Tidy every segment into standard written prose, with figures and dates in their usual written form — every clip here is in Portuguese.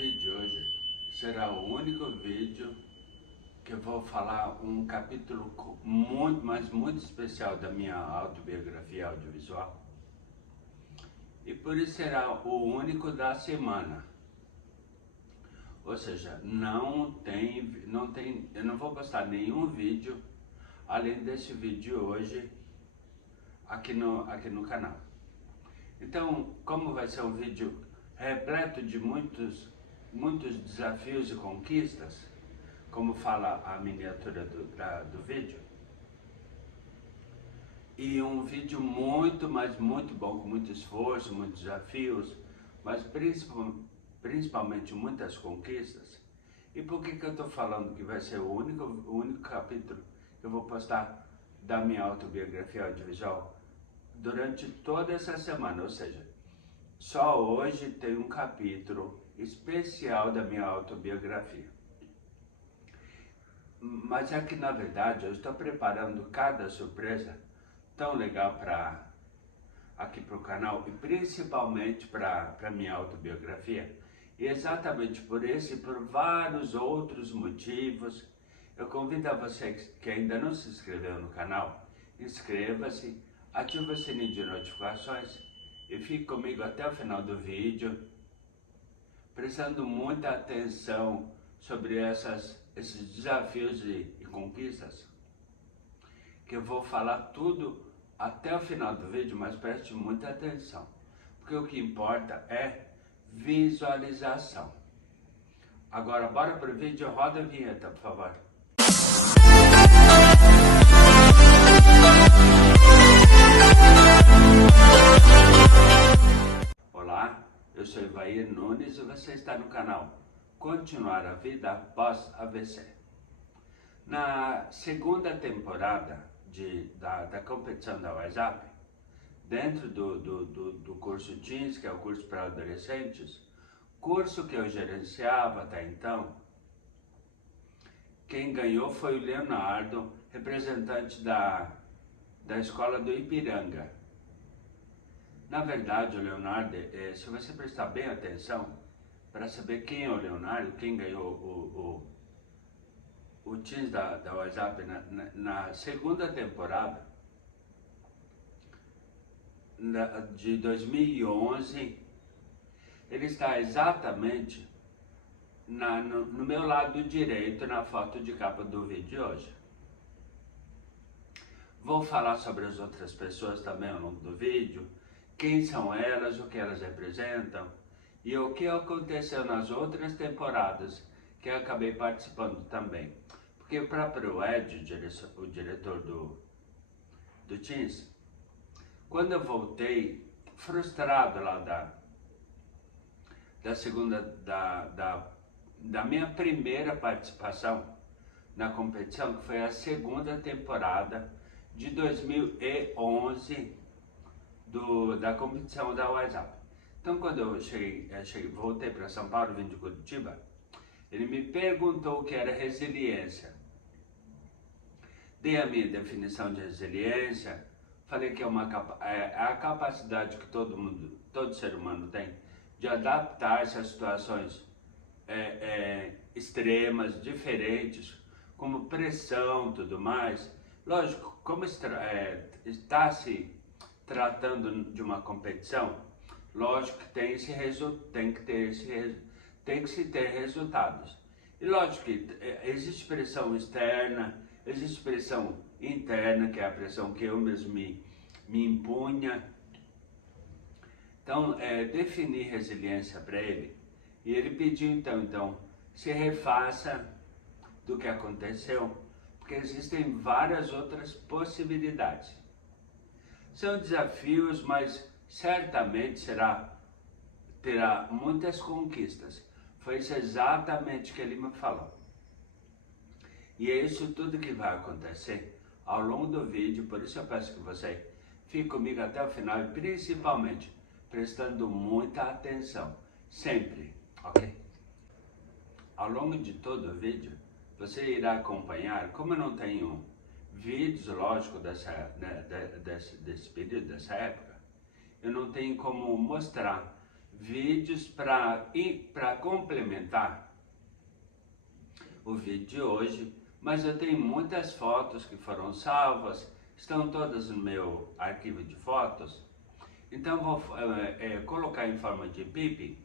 vídeo de hoje será o único vídeo que eu vou falar um capítulo muito, mas muito especial da minha autobiografia audiovisual. E por isso será o único da semana. Ou seja, eu não vou postar nenhum vídeo além desse vídeo de hoje aqui no canal. Então, como vai ser um vídeo repleto de muitos desafios e conquistas, como fala a miniatura do vídeo, e um vídeo muito, mas muito bom, com muito esforço, muitos desafios, mas principalmente muitas conquistas. E por que eu estou falando que vai ser o único capítulo que eu vou postar da minha autobiografia audiovisual durante toda essa semana? Ou seja, só hoje tem um capítulo especial da minha autobiografia. Mas é que, na verdade, eu estou preparando cada surpresa tão legal aqui para o canal, e principalmente para a minha autobiografia. E exatamente por esse e por vários outros motivos, eu convido a você que ainda não se inscreveu no canal, inscreva-se, ative o sininho de notificações e fique comigo até o final do vídeo, prestando muita atenção sobre esses desafios e conquistas, que eu vou falar tudo até o final do vídeo, mas preste muita atenção, porque o que importa é visualização. Agora bora pro vídeo, roda a vinheta, por favor. Olá, eu sou Ivair Nunes e você está no canal Continuar a Vida Após AVC. Na segunda temporada da competição da WhatsApp, dentro do curso Teens, que é o curso para adolescentes, curso que eu gerenciava até então, quem ganhou foi o Leonardo, representante da escola do Ipiranga. Na verdade, o Leonardo, se você prestar bem atenção, para saber quem é o Leonardo, quem ganhou o Teens da WhatsApp na segunda temporada de 2011, ele está exatamente no meu lado direito na foto de capa do vídeo de hoje. Vou falar sobre as outras pessoas também ao longo do vídeo, quem são elas, o que elas representam e o que aconteceu nas outras temporadas que eu acabei participando também. Porque o próprio Ed, o diretor do Teens, quando eu voltei frustrado lá da minha primeira participação na competição, que foi a segunda temporada de 2011 da competição da WhatsApp. Então, quando eu voltei para São Paulo, vim de Curitiba, ele me perguntou o que era resiliência. Dei a minha definição de resiliência, falei que é a capacidade que todo ser humano tem de adaptar-se a situações extremas, diferentes, como pressão e tudo mais. Lógico, como está se tratando de uma competição, lógico que tem que se ter resultados. E lógico que existe pressão externa, existe pressão interna, que é a pressão que eu mesmo me impunha. Então, definir resiliência para ele, e ele pediu então, se refaça do que aconteceu, porque existem várias outras possibilidades. São desafios, mas certamente terá muitas conquistas. Foi isso exatamente que ele me falou. E é isso tudo que vai acontecer ao longo do vídeo, por isso eu peço que você fique comigo até o final e principalmente prestando muita atenção, sempre, ok? Ao longo de todo o vídeo, você irá acompanhar, como eu não tenho vídeos, lógico, desse período, dessa época, eu não tenho como mostrar vídeos para complementar o vídeo de hoje, mas eu tenho muitas fotos que foram salvas, estão todas no meu arquivo de fotos, então vou colocar em forma de pip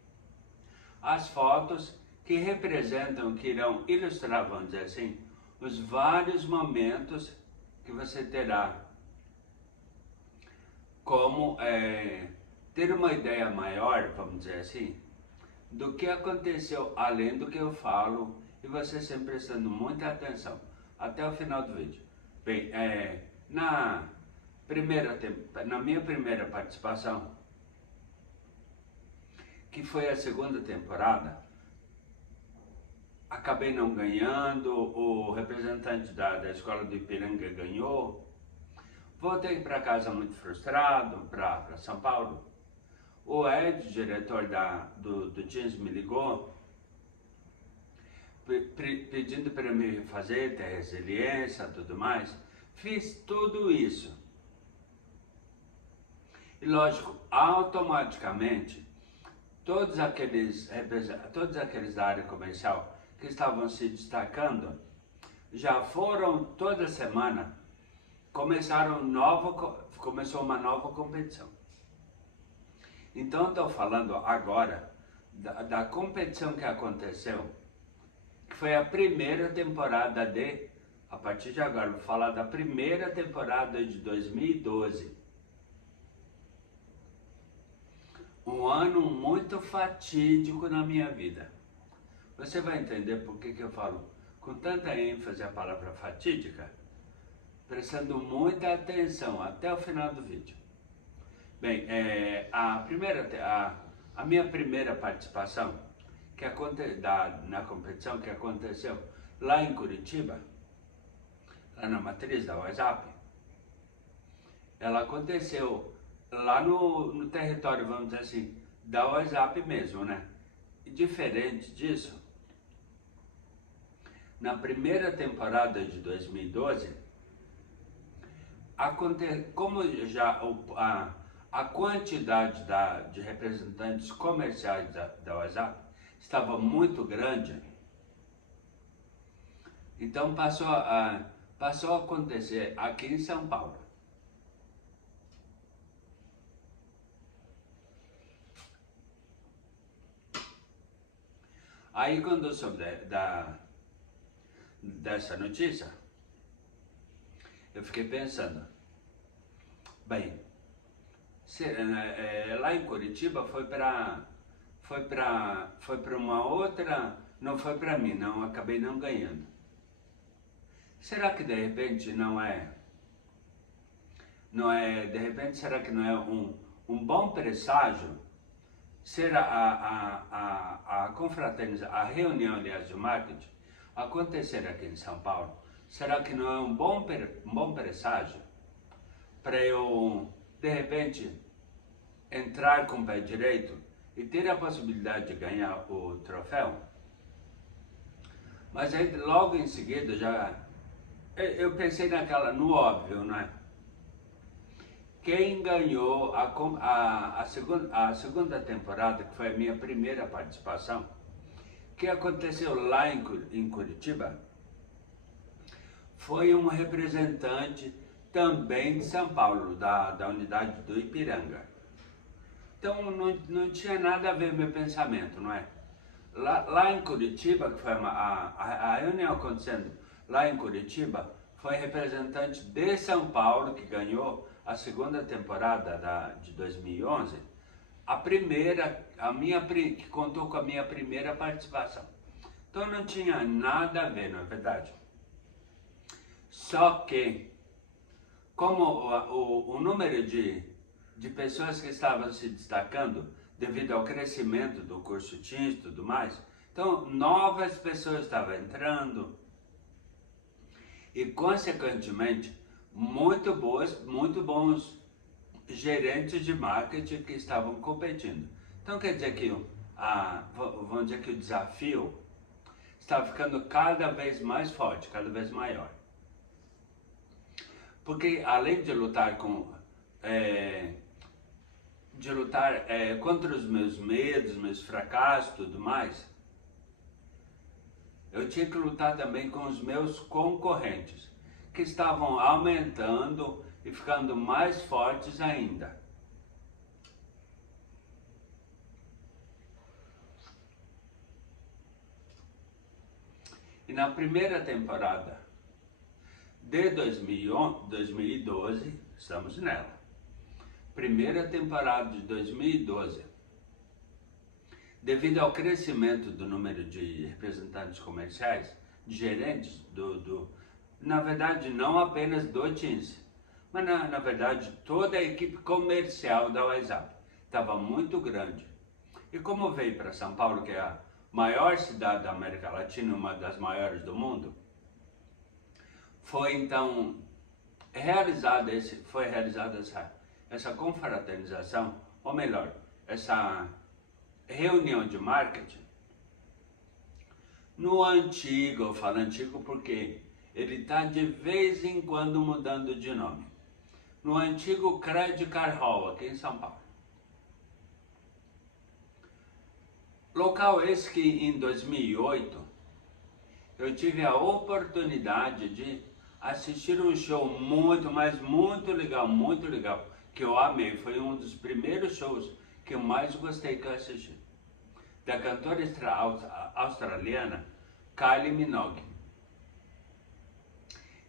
as fotos que representam, que irão ilustrar, vamos dizer assim, os vários momentos que você terá como ter uma ideia maior, vamos dizer assim, do que aconteceu além do que eu falo, e você sempre prestando muita atenção até o final do vídeo. Bem, na minha primeira participação, que foi a segunda temporada, acabei não ganhando, o representante da escola do Ipiranga ganhou. Voltei para casa muito frustrado, para São Paulo. O Ed, diretor do Teams, me ligou, pedindo para me fazer, ter resiliência, tudo mais. Fiz tudo isso. E lógico, automaticamente, todos aqueles da área comercial que estavam se destacando, já foram toda semana, começou uma nova competição. Então estou falando agora da competição que aconteceu, que foi a primeira temporada a partir de agora, vou falar da primeira temporada de 2012. Um ano muito fatídico na minha vida. Você vai entender por que eu falo com tanta ênfase a palavra fatídica, prestando muita atenção até o final do vídeo. Bem, a minha primeira participação na competição que aconteceu lá em Curitiba, lá na matriz da WhatsApp, ela aconteceu lá no território, vamos dizer assim, da WhatsApp mesmo, né? E diferente disso, na primeira temporada de 2012, como já a quantidade de representantes comerciais da WhatsApp estava muito grande, então passou a acontecer aqui em São Paulo. Aí quando eu soube dessa notícia, eu fiquei pensando, bem, lá em Curitiba foi para uma outra, não foi para mim, não, acabei não ganhando. Será que de repente será que não é um bom presságio ser a confraternização, a reunião, aliás, de marketing acontecer aqui em São Paulo? Será que não é um bom presságio para eu, de repente, entrar com o pé direito e ter a possibilidade de ganhar o troféu? Mas aí logo em seguida eu pensei no óbvio, não é? Quem ganhou a segunda temporada, que foi a minha primeira participação, que aconteceu lá em Curitiba, foi um representante também de São Paulo, da unidade do Ipiranga. Então não tinha nada a ver meu pensamento, não é? Lá em Curitiba, que foi a reunião acontecendo lá em Curitiba, foi representante de São Paulo que ganhou a segunda temporada de 2011, que contou com a minha primeira participação. Então não tinha nada a ver, não é verdade? Só que, como o número de pessoas que estavam se destacando devido ao crescimento do curso Teams e tudo mais, então novas pessoas estavam entrando e, consequentemente, muito bons gerentes de marketing que estavam competindo. Então quer dizer que vamos dizer que o desafio está ficando cada vez mais forte, cada vez maior. Porque além de lutar com de lutar contra os meus medos, meus fracassos e tudo mais, eu tinha que lutar também com os meus concorrentes, que estavam aumentando e ficando mais fortes ainda. E na primeira temporada de 2012, estamos nela. Primeira temporada de 2012, devido ao crescimento do número de representantes comerciais, de gerentes, na verdade não apenas do Teams, mas na verdade toda a equipe comercial da WhatsApp estava muito grande. E como veio para São Paulo, que é a maior cidade da América Latina, uma das maiores do mundo, foi então realizada essa confraternização, ou melhor, essa reunião de marketing no antigo, eu falo antigo porque ele está de vez em quando mudando de nome, no antigo Credit Card Hall, aqui em São Paulo. Local esse que em 2008 eu tive a oportunidade de assistir um show muito, mas muito legal, que eu amei. Foi um dos primeiros shows que eu mais gostei que eu assisti, da cantora australiana Kylie Minogue.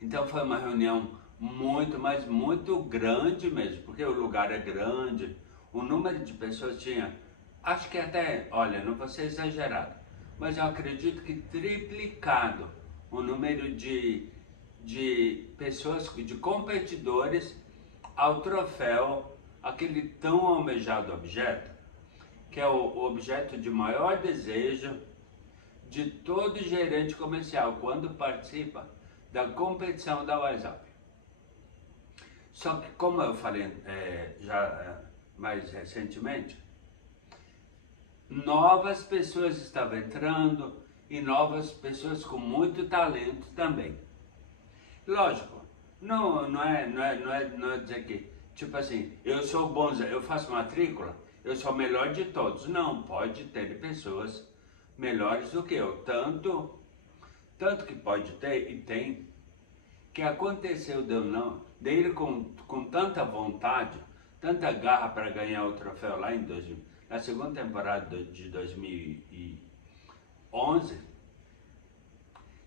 Então foi uma reunião muito, mas muito grande mesmo, porque o lugar é grande, o número de pessoas tinha, acho que até, olha, não vou ser exagerado, mas eu acredito que triplicado o número de pessoas, de competidores ao troféu, aquele tão almejado objeto, que é o objeto de maior desejo de todo gerente comercial quando participa da competição da WhatsApp. Só que, como eu falei mais recentemente, novas pessoas estavam entrando e novas pessoas com muito talento também. Lógico, não é dizer que, tipo assim, eu sou bom, eu faço matrícula, eu sou o melhor de todos. Não, pode ter pessoas melhores do que eu. Tanto que pode ter, e tem, que aconteceu de ir com tanta vontade, tanta garra para ganhar o troféu lá na segunda temporada de 2011,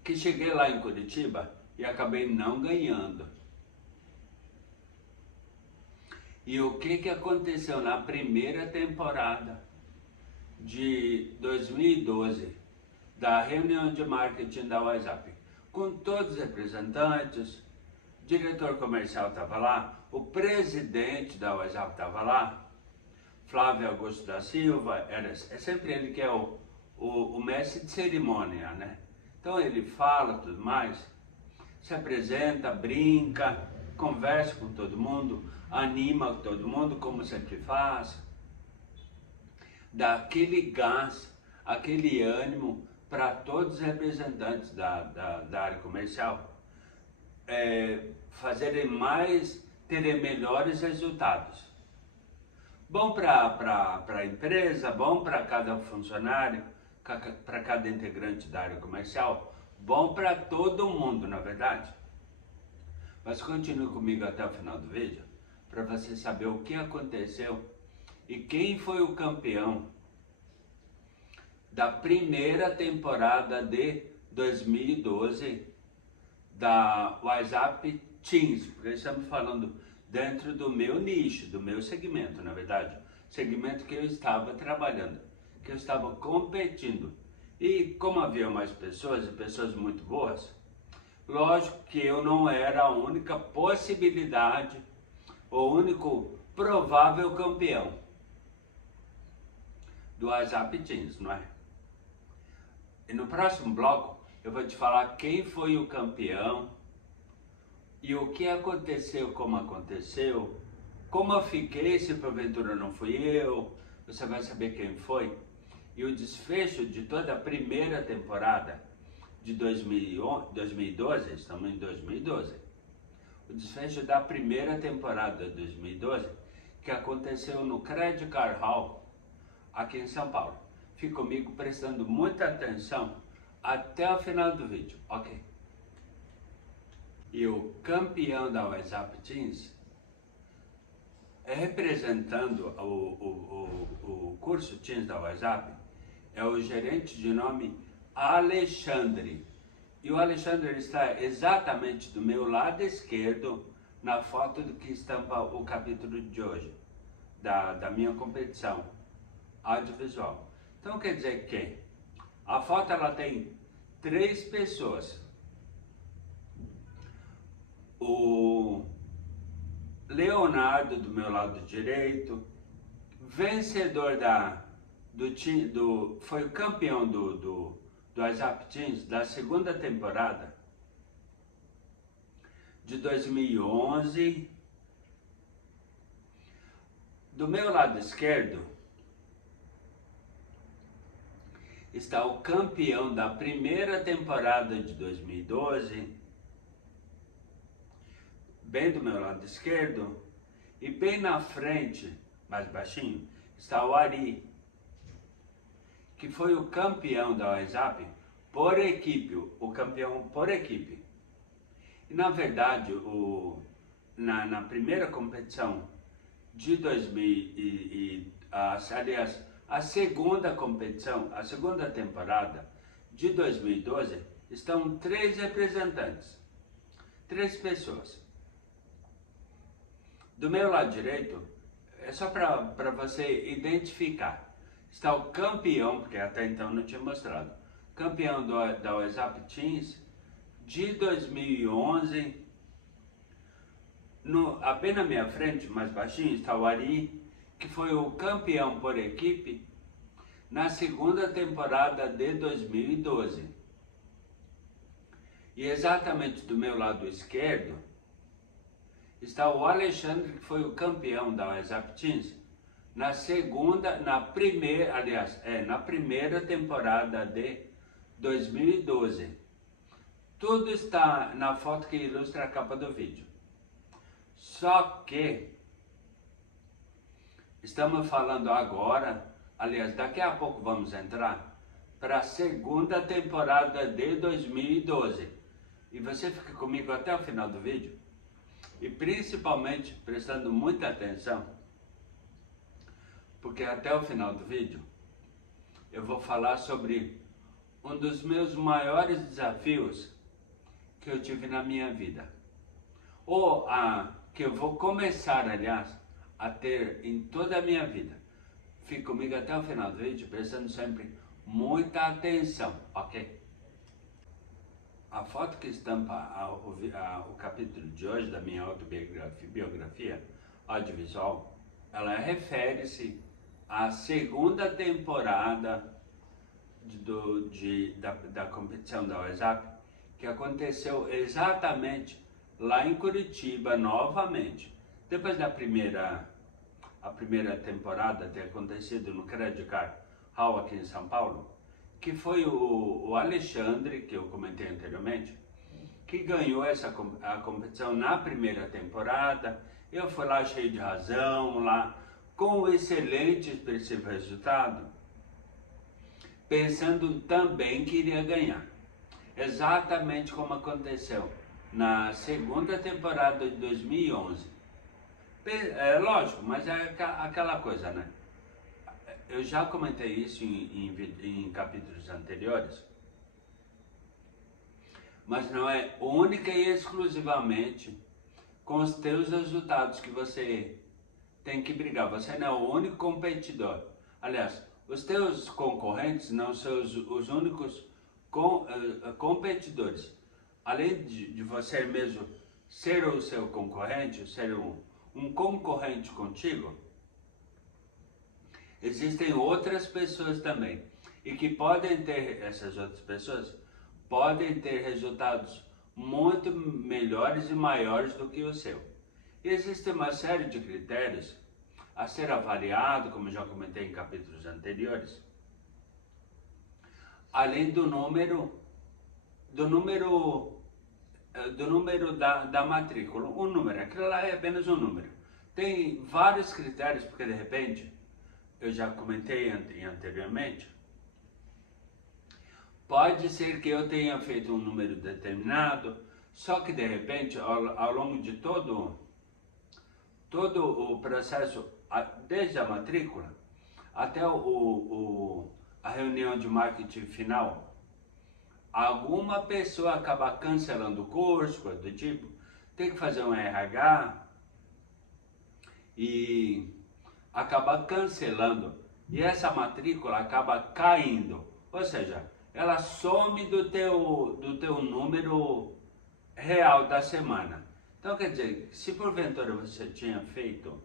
que cheguei lá em Curitiba e acabei não ganhando. E o que aconteceu na primeira temporada de 2012 da reunião de marketing da WhatsApp, com todos os representantes, o diretor comercial estava lá, o presidente da WhatsApp estava lá, Flávio Augusto da Silva, é sempre ele que é o mestre de cerimônia, né? Então ele fala tudo mais, se apresenta, brinca, conversa com todo mundo, anima todo mundo, como sempre faz, dá aquele gás, aquele ânimo para todos os representantes da área comercial terem melhores resultados. Bom para a empresa, bom para cada funcionário, para cada integrante da área comercial, bom para todo mundo, na verdade. Mas continue comigo até o final do vídeo, para você saber o que aconteceu e quem foi o campeão da primeira temporada de 2012 da WhatsApp Teams, porque estamos falando dentro do meu nicho, do meu segmento, na verdade, segmento que eu estava trabalhando, que eu estava competindo. E como havia mais pessoas e pessoas muito boas, lógico que eu não era a única possibilidade, o único provável campeão do WhatsApp Teams, não é? E no próximo bloco eu vou te falar quem foi o campeão e o que aconteceu, como eu fiquei, se porventura não fui eu, você vai saber quem foi. E o desfecho de toda a primeira temporada de 2012, estamos em 2012, o desfecho da primeira temporada de 2012, que aconteceu no Credit Card Hall, aqui em São Paulo. Fique comigo prestando muita atenção até o final do vídeo, ok? E o campeão da WhatsApp Teams, representando o curso Teams da WhatsApp, é o gerente de nome Alexandre. E o Alexandre está exatamente do meu lado esquerdo na foto do que estampa o capítulo de hoje, da minha competição audiovisual. Então quer dizer que a foto ela tem 3 pessoas. O Leonardo do meu lado direito, vencedor foi o campeão do WhatsApp Teams da segunda temporada de 2011. Do meu lado esquerdo está o campeão da primeira temporada de 2012, bem do meu lado esquerdo, e bem na frente, mais baixinho, está o Ari, que foi o campeão da WhatsApp por equipe, o campeão por equipe. E na verdade, na primeira competição de 2000 aliás, a segunda competição, a segunda temporada de 2012, estão 3 representantes, 3 pessoas. Do meu lado direito, é só para você identificar, está o campeão, porque até então não tinha mostrado, campeão da WhatsApp Teams de 2011, bem na minha frente, mais baixinho, está o Ari, que foi o campeão por equipe na segunda temporada de 2012. E exatamente do meu lado esquerdo está o Alexandre, que foi o campeão da WhatsApp Teams na primeira temporada de 2012. Tudo está na foto que ilustra a capa do vídeo. Só que estamos falando agora, aliás, daqui a pouco vamos entrar para a segunda temporada de 2012. E você fica comigo até o final do vídeo. E principalmente prestando muita atenção, porque até o final do vídeo eu vou falar sobre um dos meus maiores desafios que eu tive na minha vida, que eu vou começar, aliás, a ter em toda a minha vida. Fique comigo até o final do vídeo, prestando sempre muita atenção, ok? A foto que estampa o capítulo de hoje da minha autobiografia audiovisual, ela refere-se à segunda temporada da competição da WhatsApp, que aconteceu exatamente lá em Curitiba, novamente. Depois da primeira temporada ter acontecido no Credit Card Hall aqui em São Paulo, que foi o Alexandre, que eu comentei anteriormente, que ganhou a competição na primeira temporada. Eu fui lá cheio de razão, lá com um excelente expressivo resultado, pensando também que iria ganhar. Exatamente como aconteceu na segunda temporada de 2011. Lógico, mas é aquela coisa, né? Eu já comentei isso em capítulos anteriores, mas não é única e exclusivamente com os teus resultados que você tem que brigar. Você não é o único competidor. Aliás, os teus concorrentes não são os únicos competidores. Além de você mesmo ser o seu concorrente, ser um concorrente contigo, existem outras pessoas também, e que essas outras pessoas podem ter resultados muito melhores e maiores do que o seu. E existe uma série de critérios a ser avaliado, como já comentei em capítulos anteriores, além do número da matrícula. Um número, aquilo lá é apenas um número. Tem vários critérios, porque de repente, eu já comentei anteriormente, pode ser que eu tenha feito um número determinado, só que de repente, ao longo de todo o processo, desde a matrícula até a reunião de marketing final, alguma pessoa acaba cancelando o curso, coisa do tipo, tem que fazer um RH e acaba cancelando, e essa matrícula acaba caindo, ou seja, ela some do teu número real da semana. Então quer dizer, se porventura você tinha feito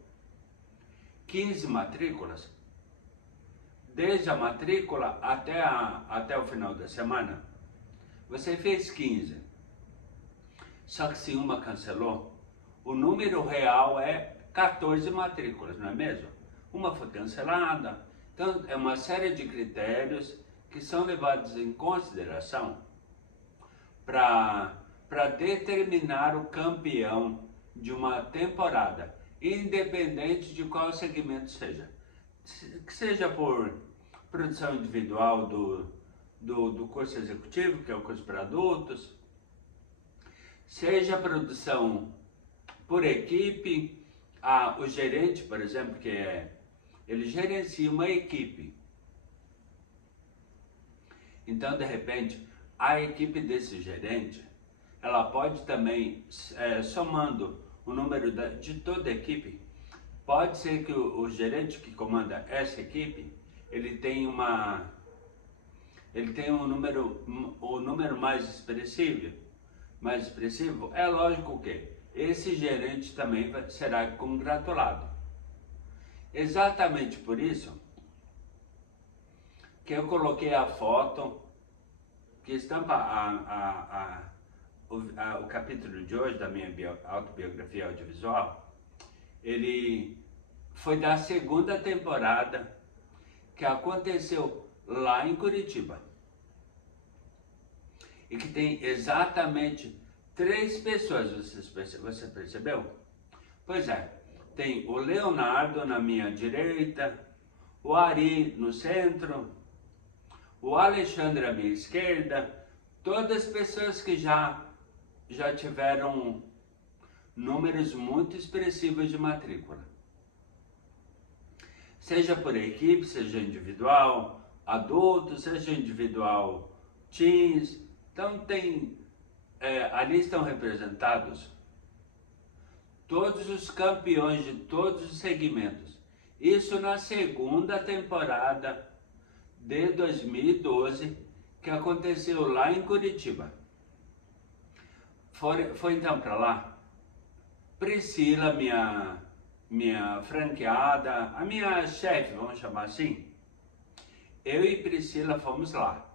15 matrículas, desde a matrícula até o final da semana, você fez 15. Só que se uma cancelou, o número real é 14 matrículas, não é mesmo? Uma foi cancelada. Então é uma série de critérios que são levados em consideração para determinar o campeão de uma temporada, independente de qual segmento seja. Que seja por produção individual do curso executivo, que é o curso para adultos, seja produção por equipe, o gerente, por exemplo, ele gerencia uma equipe. Então, de repente, a equipe desse gerente, ela pode também, somando o número de toda a equipe, pode ser que o gerente que comanda essa equipe, ele tem um número mais expressivo. É lógico que esse gerente também será congratulado. Exatamente por isso que eu coloquei a foto que estampa o capítulo de hoje da minha autobiografia audiovisual. Ele foi da segunda temporada, que aconteceu lá em Curitiba, e que tem exatamente 3 pessoas, você percebeu? Pois é, tem o Leonardo na minha direita, o Ari no centro, o Alexandre à minha esquerda, todas pessoas que já tiveram números muito expressivos de matrícula. Seja por equipe, seja individual, adulto, seja individual, teens. Então ali estão representados todos os campeões de todos os segmentos. Isso na segunda temporada de 2012, que aconteceu lá em Curitiba. Foi então para lá Priscila, minha franqueada, a minha chefe, vamos chamar assim. Eu e Priscila fomos lá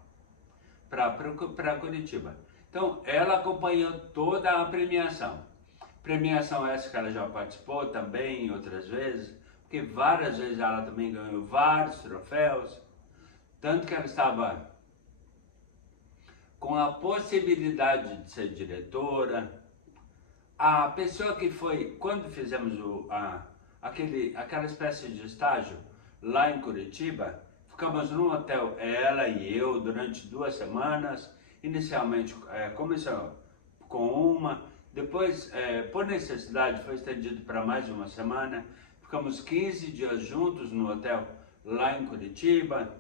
para Curitiba. Então ela acompanhou toda a premiação. Premiação essa que ela já participou também outras vezes, porque várias vezes ela também ganhou vários troféus, tanto que ela estava com a possibilidade de ser diretora. A pessoa que foi, quando fizemos aquela espécie de estágio lá em Curitiba, ficamos num hotel, ela e eu, durante 2 semanas. Inicialmente começou com uma, depois, por necessidade, foi estendido para mais de 1 semana. Ficamos 15 dias juntos no hotel lá em Curitiba,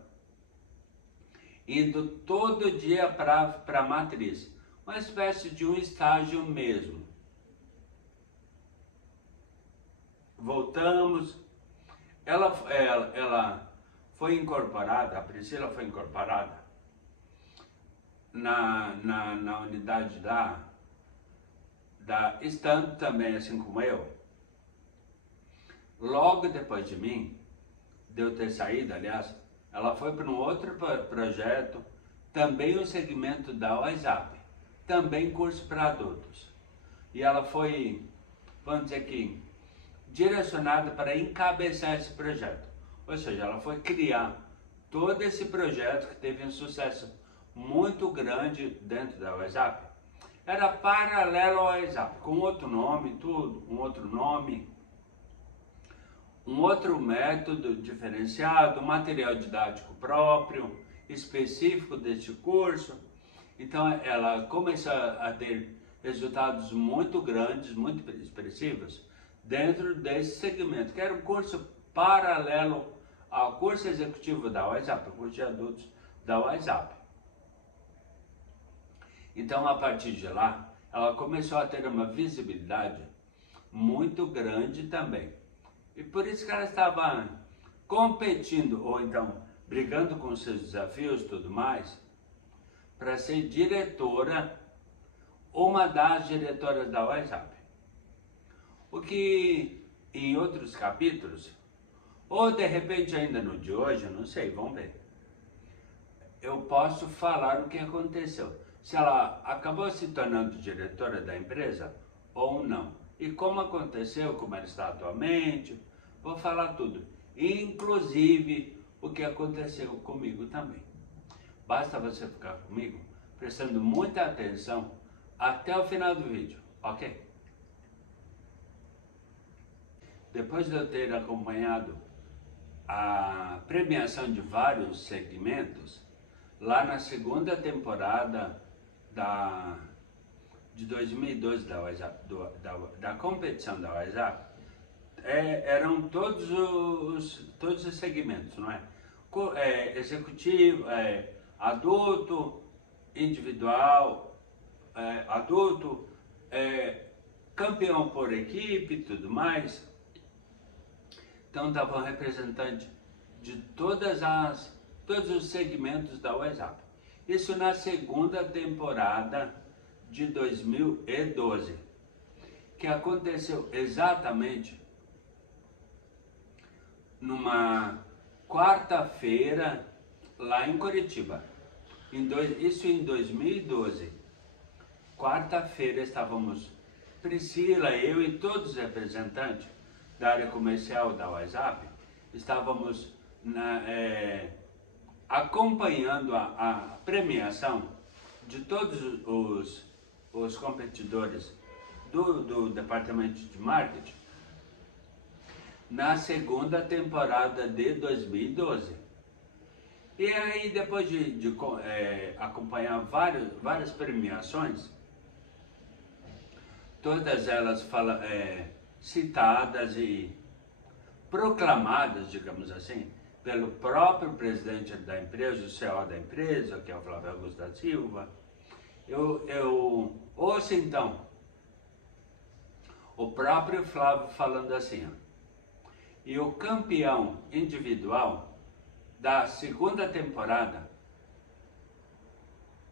indo todo dia para a matriz, uma espécie de um estágio mesmo. Voltamos, ela foi incorporada, a Priscila foi incorporada na unidade estando também assim como eu, logo depois de mim, de eu ter saído, aliás, ela foi para um outro projeto, também o segmento da WhatsApp, também curso para adultos. E ela foi, vamos dizer que, direcionada para encabeçar esse projeto. Ou seja, ela foi criar todo esse projeto que teve um sucesso muito grande dentro da WhatsApp. Era paralelo ao WhatsApp, com outro nome, tudo, um outro nome. um outro método diferenciado, material didático próprio, específico deste curso. Então ela começou a ter resultados muito grandes, muito expressivos dentro desse segmento, que era um curso paralelo ao curso executivo da WhatsApp, o curso de adultos da WhatsApp. Então, a partir de lá, ela começou a ter uma visibilidade muito grande também. E por isso que ela estava competindo, ou então brigando com seus desafios e tudo mais, para ser diretora, uma das diretoras da WhatsApp. O que em outros capítulos, ou de repente ainda no de hoje, não sei, vamos ver, eu posso falar o que aconteceu. Se ela acabou se tornando diretora da empresa ou não. E como aconteceu, como ela está atualmente, vou falar tudo. Inclusive o que aconteceu comigo também. Basta você ficar comigo, prestando muita atenção até o final do vídeo, ok? Depois de eu ter acompanhado a premiação de vários segmentos, lá na segunda temporada de 2012 da WhatsApp, da competição da WhatsApp, eram todos os segmentos, não é? Executivo, adulto, individual, adulto, campeão por equipe e tudo mais. Então estavam representantes de todos os segmentos da WhatsApp. Isso na segunda temporada de 2012, que aconteceu exatamente numa quarta-feira lá em Curitiba. Isso em 2012. Quarta-feira estávamos, Priscila, eu e todos os representantes da área comercial da WhatsApp, estávamos acompanhando a premiação de todos os competidores do departamento de marketing na segunda temporada de 2012. E aí, depois de acompanhar várias premiações, todas elas citadas e proclamadas, digamos assim, pelo próprio presidente da empresa, o CEO da empresa, que é o Flávio Augusto da Silva. Eu ouço então o próprio Flávio falando assim, ó, e o campeão individual da segunda temporada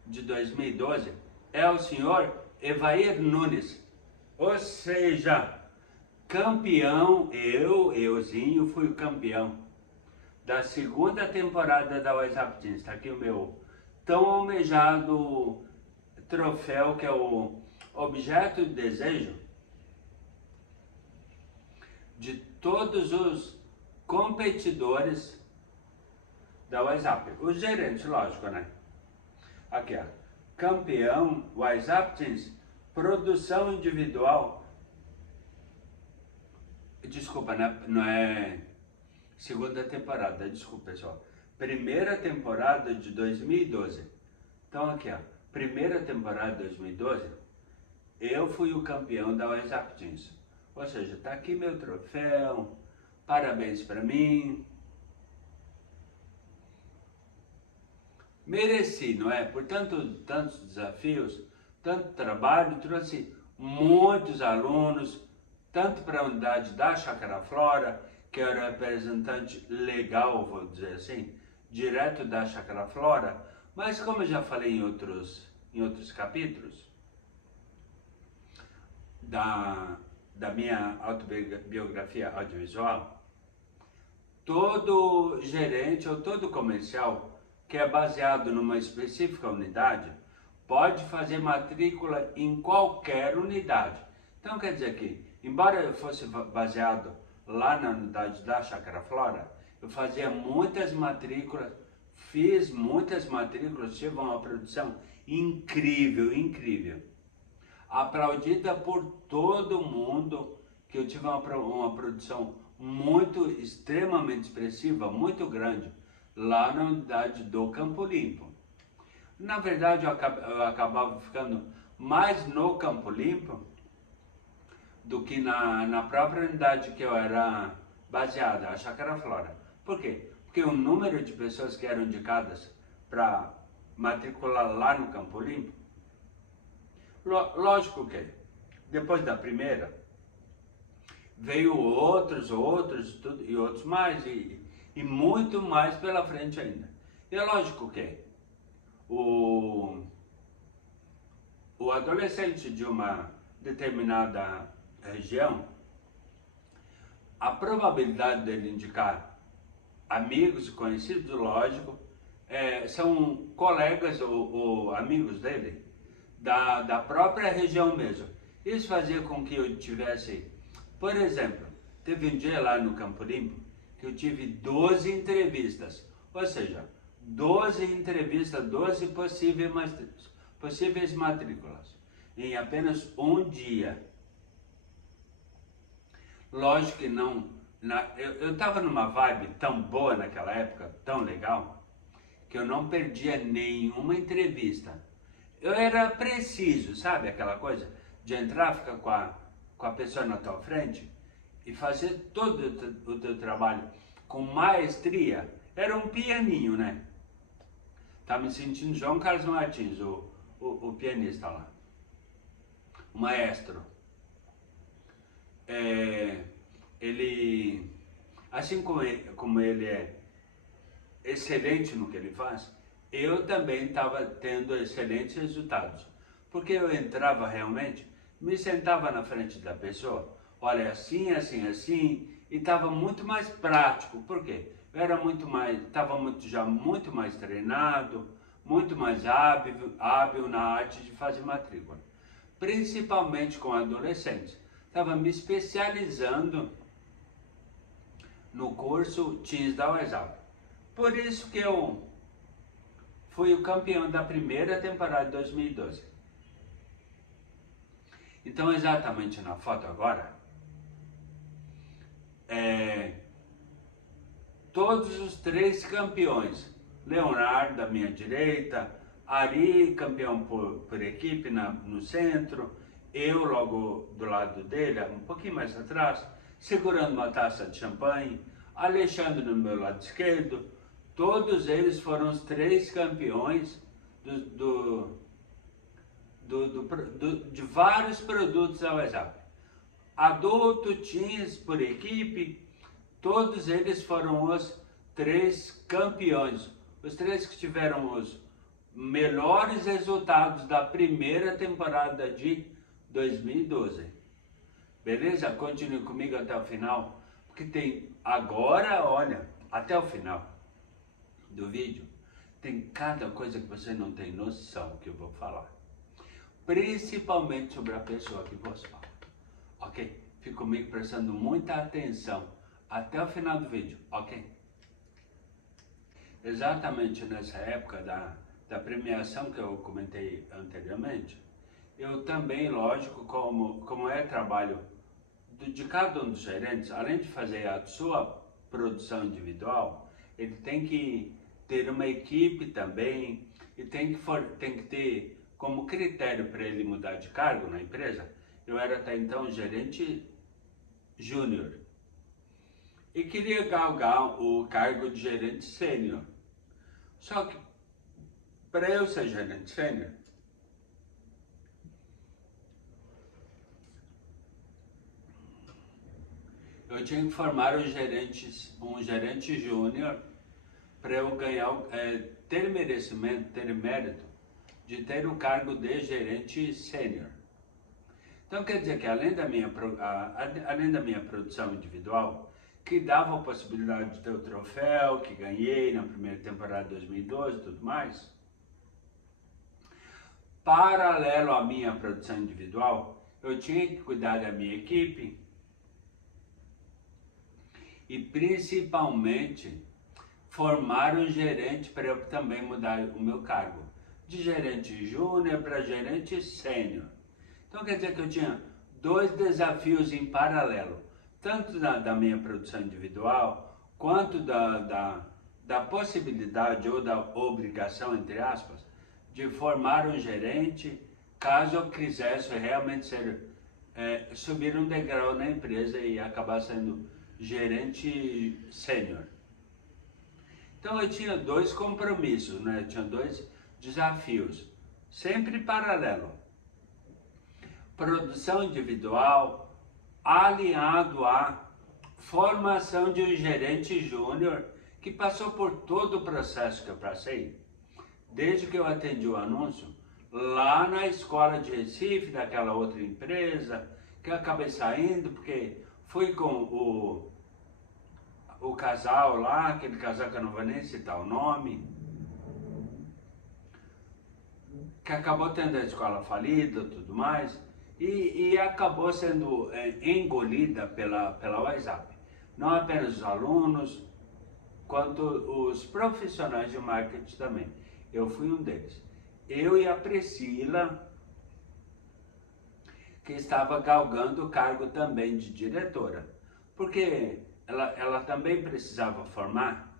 de 2012 é o senhor Evair Nunes, ou seja, campeão, euzinho, fui o campeão da segunda temporada da WhatsApp Teams. Está aqui o meu tão almejado troféu, que é o objeto de desejo de todos os competidores da WhatsApp. Os gerentes, lógico, né? Aqui, ó. Campeão WhatsApp Teams, produção individual. Desculpa, não é segunda temporada, desculpa pessoal. Primeira temporada de 2012. Então aqui, ó, primeira temporada de 2012, eu fui o campeão da WhatsApp Teams. Ou seja, tá aqui meu troféu, parabéns para mim. Mereci, não é? Por tantos desafios, tanto trabalho, trouxe muitos alunos, tanto para a unidade da Chácara Flora, que era representante legal, vou dizer assim, direto da Chácara Flora, mas como eu já falei em outros capítulos da minha autobiografia audiovisual, todo gerente ou todo comercial que é baseado numa específica unidade pode fazer matrícula em qualquer unidade. Então quer dizer que, embora eu fosse baseado lá na unidade da Chácara Flora, eu fazia muitas matrículas, fiz muitas matrículas, tive uma produção incrível, incrível. Aplaudida por todo mundo, que eu tive uma produção muito, extremamente expressiva, muito grande, lá na unidade do Campo Limpo. Na verdade, eu acabava ficando mais no Campo Limpo do que na própria unidade que eu era baseada, a Chácara Flora. Por quê? Porque o número de pessoas que eram indicadas para matricular lá no Campo Limpo, lógico que depois da primeira, veio outros e outros mais, e muito mais pela frente ainda. E é lógico que o adolescente de uma determinada região, a probabilidade dele indicar amigos e conhecidos, lógico, são colegas ou amigos dele da própria região mesmo. Isso fazia com que eu tivesse, por exemplo, teve um dia lá no Campo Limpo que eu tive 12 entrevistas, ou seja, 12 entrevistas, 12 possíveis matrículas em apenas um dia. Lógico que não, eu estava numa vibe tão boa naquela época, tão legal, que eu não perdia nenhuma entrevista. Eu era preciso, sabe aquela coisa de entrar, ficar com a pessoa na tua frente e fazer todo o teu trabalho com maestria. Era um pianinho, né? Tá me sentindo João Carlos Martins, o pianista lá, o maestro. Ele, assim como ele é excelente no que ele faz, eu também estava tendo excelentes resultados. Porque eu entrava realmente, me sentava na frente da pessoa, olha, assim, assim, assim, e estava muito mais prático. Por quê? Eu era estava já muito mais treinado, muito mais hábil na arte de fazer matrícula. Principalmente com adolescentes. Estava me especializando no curso Teens da UESAP. Por isso que eu fui o campeão da primeira temporada de 2012. Então, exatamente na foto agora, todos os 3 campeões, Leonardo da minha direita, Ari, campeão por equipe no centro, eu logo do lado dele, um pouquinho mais atrás, segurando uma taça de champanhe, Alexandre no meu lado esquerdo. Todos eles foram os 3 campeões de vários produtos da UESAP. Adulto, teens, por equipe, todos eles foram os 3 campeões. Os 3 que tiveram os melhores resultados da primeira temporada de 2012. Beleza? Continue comigo até o final, porque tem agora, olha, até o final do vídeo, tem cada coisa que você não tem noção que eu vou falar. Principalmente sobre a pessoa que você fala. Ok? Fique comigo prestando muita atenção até o final do vídeo, ok? Exatamente nessa época da premiação que eu comentei anteriormente, eu também, lógico, como é trabalho de cada um dos gerentes, além de fazer a sua produção individual, ele tem que ter uma equipe também e tem que ter como critério para ele mudar de cargo na empresa. Eu era até então gerente júnior e queria galgar o cargo de gerente sênior. Só que para eu ser gerente sênior, eu tinha que formar um gerente júnior para eu ganhar, ter merecimento, ter mérito de ter o cargo de gerente sênior. Então quer dizer que além da minha produção individual, que dava a possibilidade de ter o troféu que ganhei na primeira temporada de 2012 e tudo mais, paralelo à minha produção individual, eu tinha que cuidar da minha equipe e principalmente formar um gerente para eu também mudar o meu cargo de gerente júnior para gerente sênior. Então quer dizer que eu tinha 2 desafios em paralelo. tanto da minha produção individual, quanto da possibilidade ou da obrigação, entre aspas, de formar um gerente, caso eu quisesse realmente subir um degrau na empresa e acabar sendo gerente sênior. Então eu tinha dois compromissos, né? Eu tinha dois desafios, sempre paralelo. Produção individual alinhado à formação de um gerente júnior que passou por todo o processo que eu passei, desde que eu atendi o anúncio, lá na escola de Recife, daquela outra empresa, que eu acabei saindo porque fui com o casal lá, aquele casal que eu não vou nem citar o nome, que acabou tendo a escola falida e tudo mais, e acabou sendo engolida pela WhatsApp. Não apenas os alunos, quanto os profissionais de marketing também. Eu fui um deles. Eu e a Priscila, que estava galgando o cargo também de diretora, porque ela também precisava formar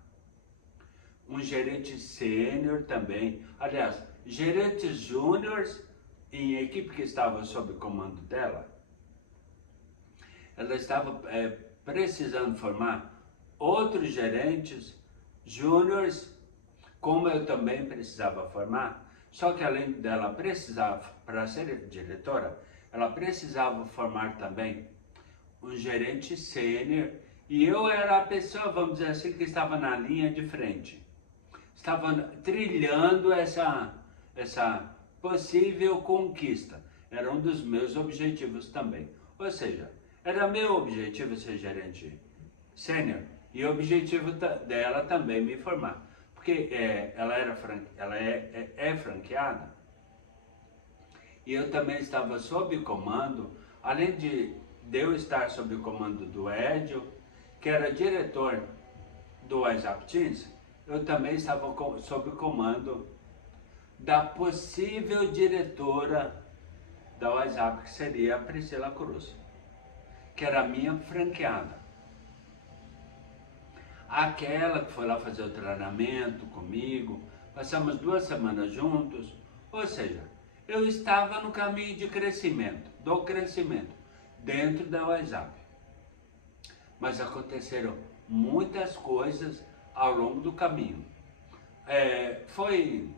um gerente sênior também, aliás, gerentes júniores em equipe que estava sob comando dela. Ela estava precisando formar outros gerentes júniores, como eu também precisava formar, só que além dela precisava, para ser diretora, ela precisava formar também um gerente sênior, e eu era a pessoa, vamos dizer assim, que estava na linha de frente. Estava trilhando essa possível conquista. Era um dos meus objetivos também. Ou seja, era meu objetivo ser gerente sênior e o objetivo dela também me formar. Porque ela é franqueada e eu também estava sob comando, além de eu estar sob o comando do Edio, que era diretor do WhatsApp Teams, eu também estava sob o comando da possível diretora da WhatsApp, que seria a Priscila Cruz, que era a minha franqueada. Aquela que foi lá fazer o treinamento comigo, passamos 2 semanas juntos, ou seja, eu estava no caminho de crescimento, do crescimento, dentro da WhatsApp. Mas aconteceram muitas coisas ao longo do caminho. Foi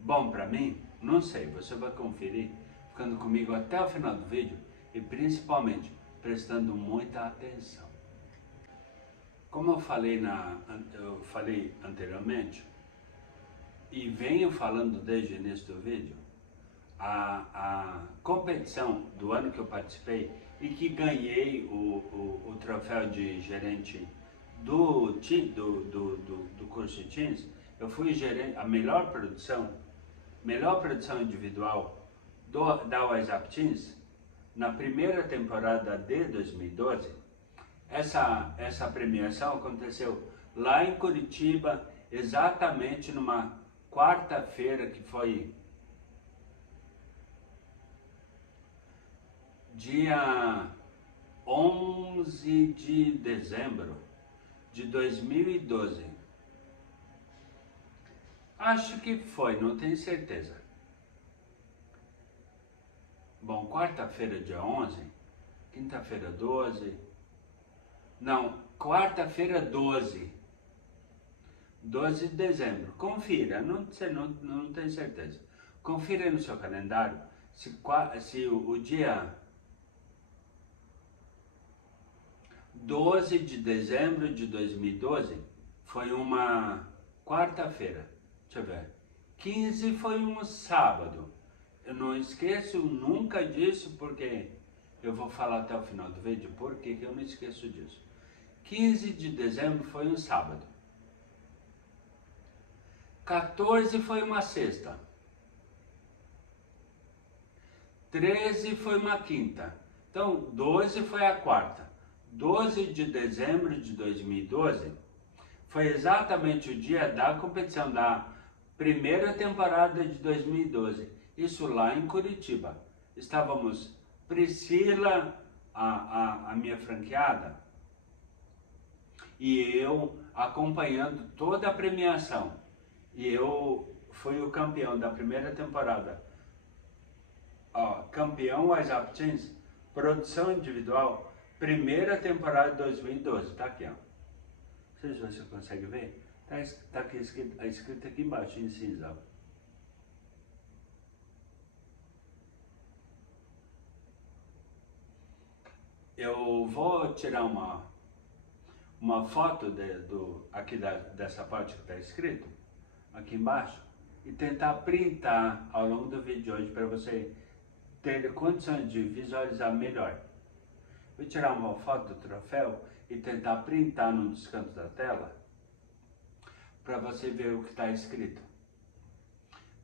bom para mim? Não sei, você vai conferir ficando comigo até o final do vídeo e principalmente prestando muita atenção. Como eu falei anteriormente e venho falando desde o início do vídeo, a competição do ano que eu participei e que ganhei o troféu de gerente do curso de Teams, eu fui gerente, a melhor produção individual da WhatsApp Teams na primeira temporada de 2012. Essa premiação aconteceu lá em Curitiba, exatamente numa quarta-feira, que foi dia 11 de dezembro de 2012. Acho que foi, não tenho certeza. Bom, quarta-feira, dia 11, quinta-feira, 12... Não, quarta-feira 12 de dezembro. Confira, não tenho certeza. Confira aí no seu calendário se o dia 12 de dezembro de 2012 foi uma quarta-feira. Deixa eu ver. 15 foi um sábado. Eu não esqueço nunca disso, porque eu vou falar até o final do vídeo porque eu não esqueço disso. 15 de dezembro foi um sábado. 14 foi uma sexta. 13 foi uma quinta. Então, 12 foi a quarta. 12 de dezembro de 2012 foi exatamente o dia da competição da primeira temporada de 2012. Isso lá em Curitiba. Estávamos Priscila, a minha franqueada e eu acompanhando toda a premiação. E eu fui o campeão da primeira temporada. Ó, campeão WhatsApp Teens, produção individual, primeira temporada de 2012. Tá aqui, ó. Não sei se você consegue ver. Tá aqui escrito aqui embaixo em cinza. Ó. Eu vou tirar uma foto aqui dessa parte que está escrito, aqui embaixo, e tentar printar ao longo do vídeo de hoje para você ter condições de visualizar melhor. Vou tirar uma foto do troféu e tentar printar num dos cantos da tela para você ver o que está escrito.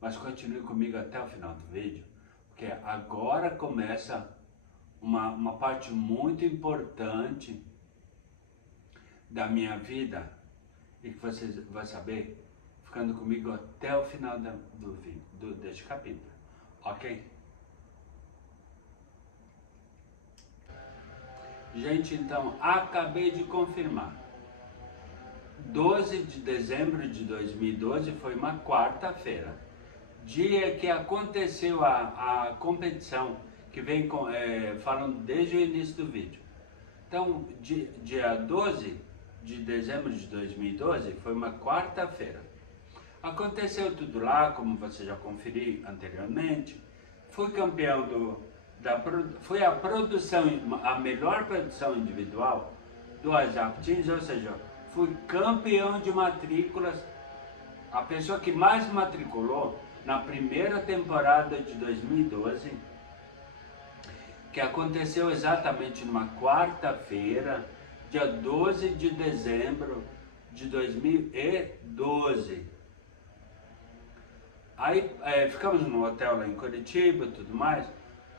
Mas continue comigo até o final do vídeo, porque agora começa uma parte muito importante da minha vida e que você vai saber ficando comigo até o final do vídeo, deste capítulo, ok? Gente, então, acabei de confirmar. 12 de dezembro de 2012 foi uma quarta-feira, dia que aconteceu a competição, que vem falando desde o início do vídeo. Então, dia 12 de dezembro de 2012 foi uma quarta-feira. Aconteceu tudo lá, como você já conferiu anteriormente. Fui campeão foi a melhor produção individual do WhatsApp Teens, ou seja, fui campeão de matrículas, a pessoa que mais matriculou na primeira temporada de 2012, que aconteceu exatamente numa quarta-feira, dia 12 de dezembro de 2012. Aí ficamos no hotel lá em Curitiba, tudo mais,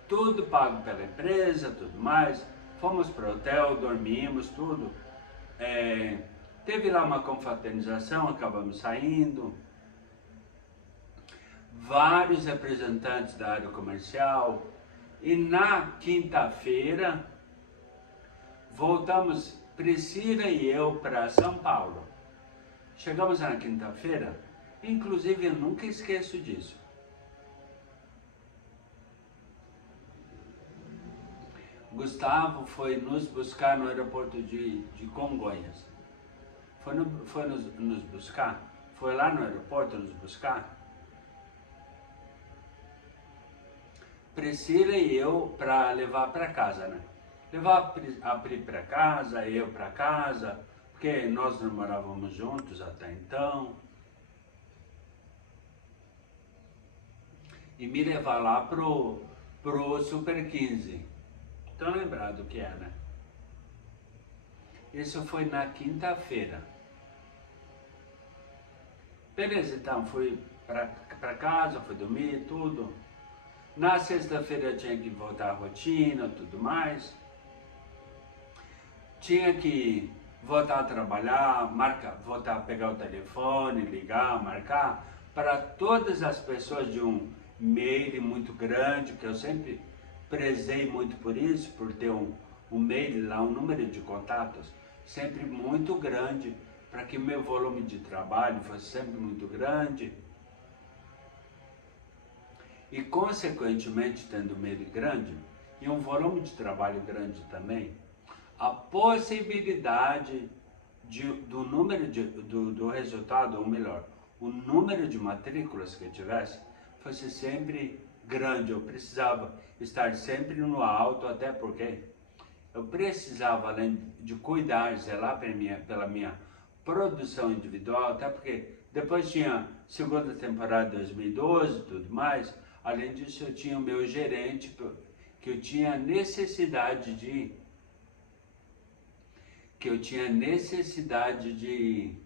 tudo pago pela empresa, tudo mais. Fomos para o hotel, dormimos, tudo. Teve lá uma confraternização, acabamos saindo. Vários representantes da área comercial. E na quinta-feira, voltamos, Priscila e eu, para São Paulo. Chegamos na quinta-feira, inclusive eu nunca esqueço disso. Gustavo foi nos buscar no aeroporto de Congonhas. Foi nos buscar, foi lá no aeroporto nos buscar. Priscila e eu para levar para casa, né? Levar a Pri para casa, eu para casa, porque nós não morávamos juntos até então. E me levar lá pro Super 15. Estão lembrados o que é, né? Isso foi na quinta-feira. Beleza, então fui para casa, fui dormir, tudo. Na sexta-feira eu tinha que voltar à rotina, tudo mais. Tinha que voltar a trabalhar, voltar a pegar o telefone, ligar, marcar para todas as pessoas de um mail muito grande, que eu sempre prezei muito por isso, por ter um mail lá, um número de contatos sempre muito grande, para que o meu volume de trabalho fosse sempre muito grande. E consequentemente, tendo um mail grande e um volume de trabalho grande também, a possibilidade do número do resultado, ou melhor, o número de matrículas que eu tivesse, fosse sempre grande. Eu precisava estar sempre no alto, até porque eu precisava, além de cuidar, zelar pela minha produção individual, até porque depois tinha segunda temporada de 2012 e tudo mais. Além disso, eu tinha o meu gerente, que eu tinha necessidade de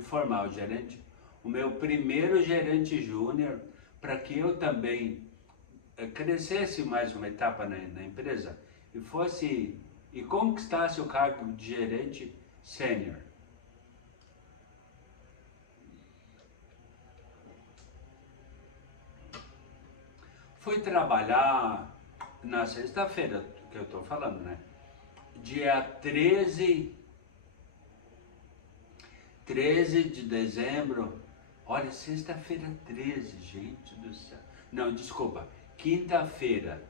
formar o gerente, o meu primeiro gerente júnior, para que eu também crescesse mais uma etapa na empresa e conquistasse o cargo de gerente sênior. Fui trabalhar na sexta-feira, que eu estou falando, né? Dia 13 de dezembro, olha, sexta-feira 13, gente do céu. Não, desculpa, quinta-feira.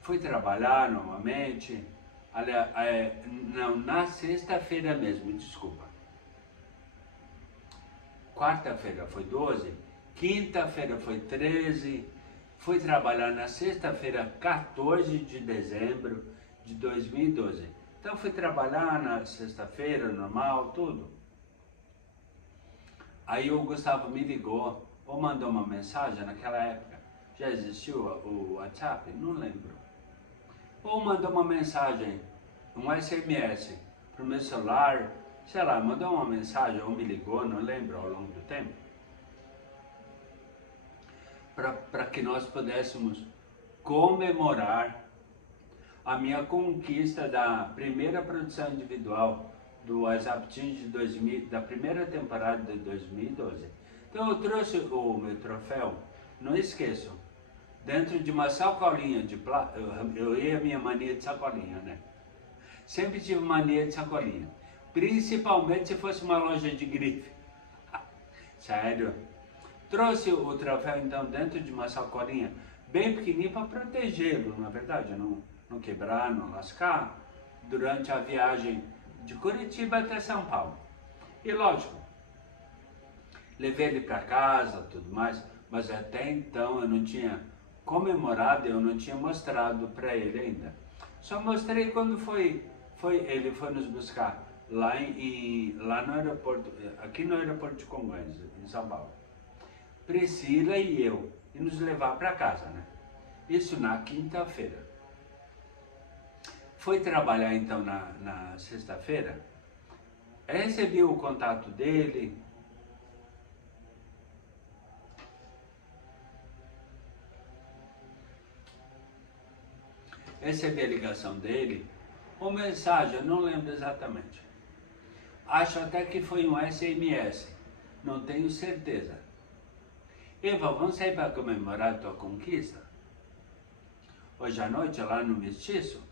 Fui trabalhar normalmente, não, na sexta-feira mesmo, desculpa. Quarta-feira foi 12, quinta-feira foi 13, fui trabalhar na sexta-feira 14 de dezembro de 2012. Então fui trabalhar na sexta-feira, normal, tudo. Aí o Gustavo me ligou, ou mandou uma mensagem naquela época. Já existiu o WhatsApp? Não lembro. Ou mandou uma mensagem, um SMS pro meu celular, sei lá, mandou uma mensagem ou me ligou, não lembro, ao longo do tempo. Para que nós pudéssemos comemorar a minha conquista da primeira produção individual do WhatsApp Team de 2000, da primeira temporada de 2012. Então eu trouxe o meu troféu, não esqueçam, dentro de uma sacolinha de plástico. Eu ia a minha mania de sacolinha, né? Sempre tive mania de sacolinha, principalmente se fosse uma loja de grife. Sério. Trouxe o troféu então dentro de uma sacolinha bem pequenininha para protegê-lo, na verdade, não quebrar, não lascar, durante a viagem de Curitiba até São Paulo. E lógico, levei ele para casa, tudo mais, mas até então eu não tinha comemorado, eu não tinha mostrado para ele ainda. Só mostrei quando ele foi nos buscar lá no aeroporto, aqui no aeroporto de Congonhas, em São Paulo. Priscila e eu, e nos levar para casa, né? Isso na quinta-feira. Fui trabalhar então na sexta-feira, recebi o contato dele, recebi a ligação dele, ou mensagem, eu não lembro exatamente. Acho até que foi um SMS, não tenho certeza. Eva, vamos sair para comemorar a tua conquista? Hoje à noite, lá no Mestiço?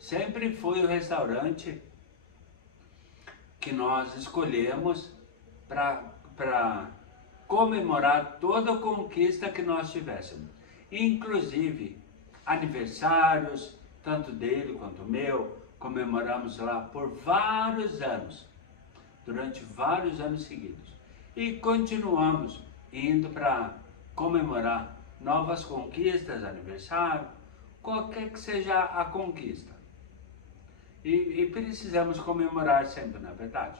Sempre foi o restaurante que nós escolhemos para comemorar toda a conquista que nós tivéssemos. Inclusive, aniversários, tanto dele quanto meu, comemoramos lá por vários anos, durante vários anos seguidos. E continuamos indo para comemorar novas conquistas, aniversário, qualquer que seja a conquista. E precisamos comemorar sempre, na verdade.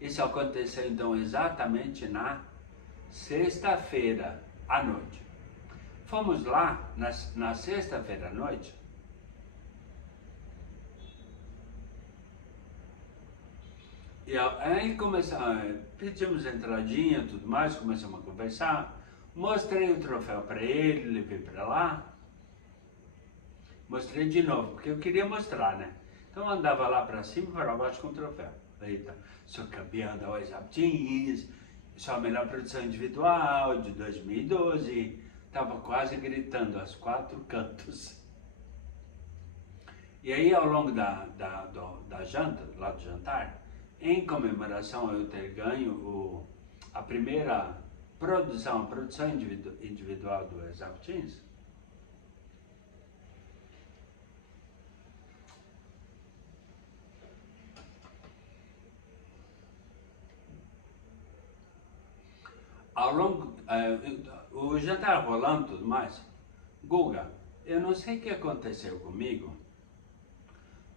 Isso aconteceu então exatamente na sexta-feira à noite. Fomos lá na sexta-feira à noite. E aí pedimos entradinha e tudo mais, começamos a conversar. Mostrei o troféu para ele, levei para lá. Mostrei de novo, porque eu queria mostrar, né? Então eu andava lá para cima e para baixo com o troféu. Eita, sou campeão da WhatsApp Teams, sou a melhor produção individual de 2012. Tava quase gritando aos quatro cantos. E aí ao longo da janta, lá do jantar, em comemoração a eu ter ganho a primeira produção, a produção individual do WhatsApp Teams, ao longo, o jantar rolando e tudo mais, Guga, eu não sei o que aconteceu comigo,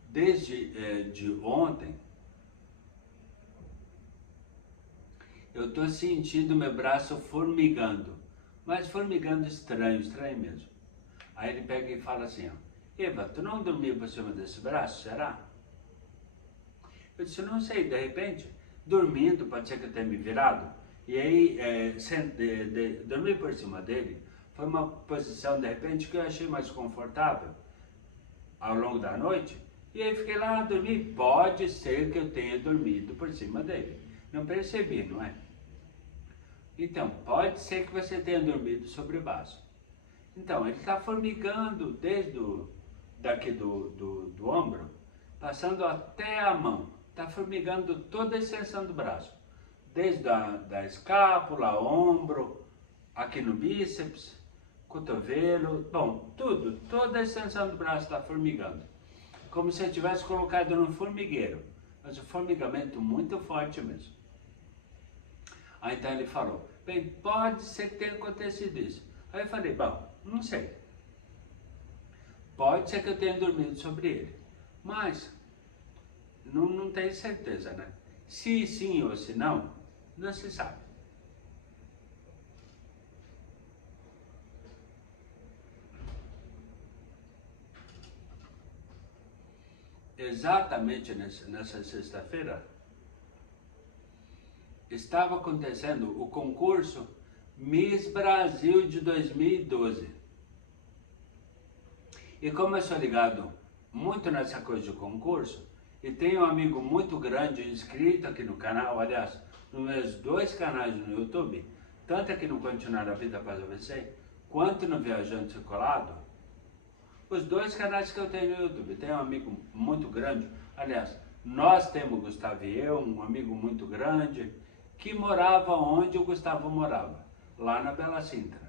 desde de ontem, eu tô sentindo meu braço formigando, mas formigando estranho mesmo. Aí ele pega e fala assim, ó, Eva, tu não dormiu por cima desse braço, será? Eu disse, não sei, de repente, dormindo, pode ser que eu tenha me virado, e aí dormir por cima dele foi uma posição, de repente, que eu achei mais confortável ao longo da noite, e aí fiquei lá a dormir. Pode ser que eu tenha dormido por cima dele, não percebi, não é? Então, pode ser que você tenha dormido sobre o vaso. Então, ele está formigando desde daqui do ombro, passando até a mão. Está formigando toda a extensão do braço. Desde da escápula, ombro, aqui no bíceps, cotovelo, bom, tudo. Toda a extensão do braço está formigando. Como se eu tivesse colocado num formigueiro. Mas um formigamento muito forte mesmo. Aí então ele falou, bem, pode ser que tenha acontecido isso. Aí eu falei, bom, não sei. Pode ser que eu tenha dormido sobre ele. Mas não tenho certeza, né? Se sim ou se não, não se sabe. Exatamente nessa sexta-feira, estava acontecendo o concurso Miss Brasil de 2012. E como eu sou ligado muito nessa coisa de concurso, e tenho um amigo muito grande inscrito aqui no canal, aliás, nos meus 2 canais no YouTube, tanto aqui no Continuar a Vida Após a AVC, quanto no Viajante Circulado, os 2 canais que eu tenho no YouTube. Tenho um amigo muito grande, aliás, nós temos o Gustavo e eu, um amigo muito grande, que morava onde o Gustavo morava, lá na Bela Sintra.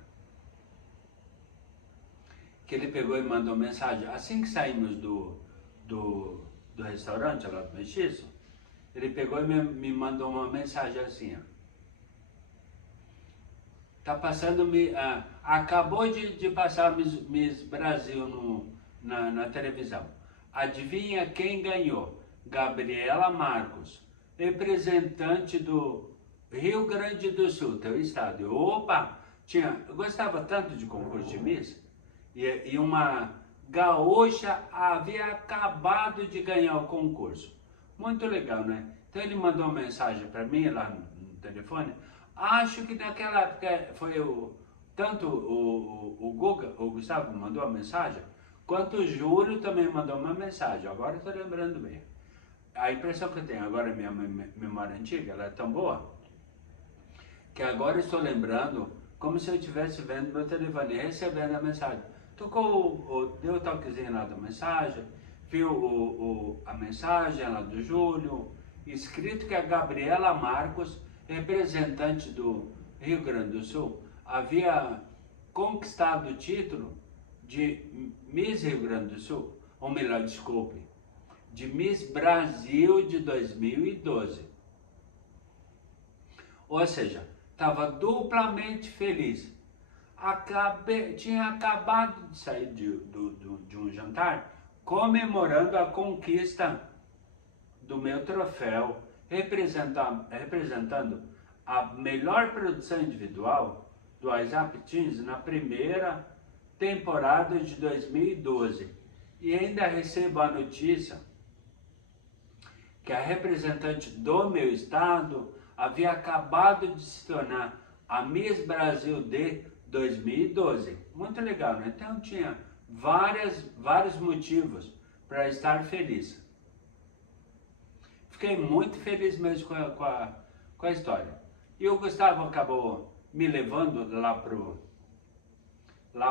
Que ele pegou e mandou mensagem, assim que saímos do restaurante lá do Mestiço, ele pegou e me mandou uma mensagem assim, ó. Tá passando, acabou de passar Miss Brasil na televisão. Adivinha quem ganhou? Gabriela Marcos, representante do Rio Grande do Sul, teu estado. Opa, eu gostava tanto de concurso de Miss, e uma gaúcha havia acabado de ganhar o concurso. Muito legal, né? Então ele mandou uma mensagem para mim lá no telefone. Acho que naquela época foi tanto o Gustavo mandou a mensagem, quanto o Júlio também mandou uma mensagem. Agora eu estou lembrando bem. A impressão que eu tenho agora, minha memória antiga, ela é tão boa, que agora eu estou lembrando como se eu estivesse vendo meu telefone, recebendo a mensagem. Tocou, deu o toquezinho lá da mensagem, viu a mensagem lá do Júlio, escrito que a Gabriela Marcos, representante do Rio Grande do Sul, havia conquistado o título de Miss Rio Grande do Sul, ou melhor, desculpe, de Miss Brasil de 2012. Ou seja, estava duplamente feliz. Tinha acabado de sair de um jantar comemorando a conquista do meu troféu, representando a melhor produção individual do WhatsApp Teens na primeira temporada de 2012. E ainda recebo a notícia que a representante do meu estado havia acabado de se tornar a Miss Brasil de 2012. Muito legal, né? Então tinha vários motivos para estar feliz. Fiquei muito feliz mesmo com a história. E o Gustavo acabou me levando lá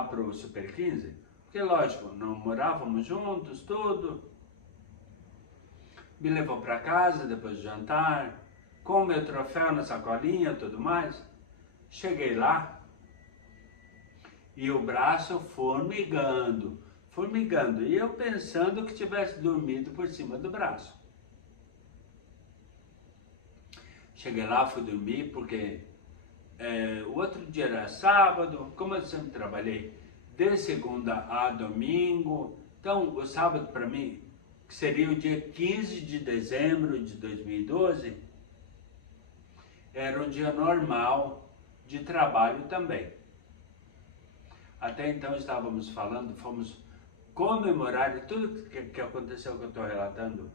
pro Super 15, porque lógico, não morávamos juntos, tudo. Me levou para casa depois do jantar, com o meu troféu na sacolinha e tudo mais. Cheguei lá e o braço formigando, e eu pensando que tivesse dormido por cima do braço. Cheguei lá, fui dormir porque o outro dia era sábado, como eu sempre trabalhei de segunda a domingo, então o sábado para mim, que seria o dia 15 de dezembro de 2012, era um dia normal de trabalho também. Até então estávamos falando, fomos comemorar tudo que aconteceu, que eu estou relatando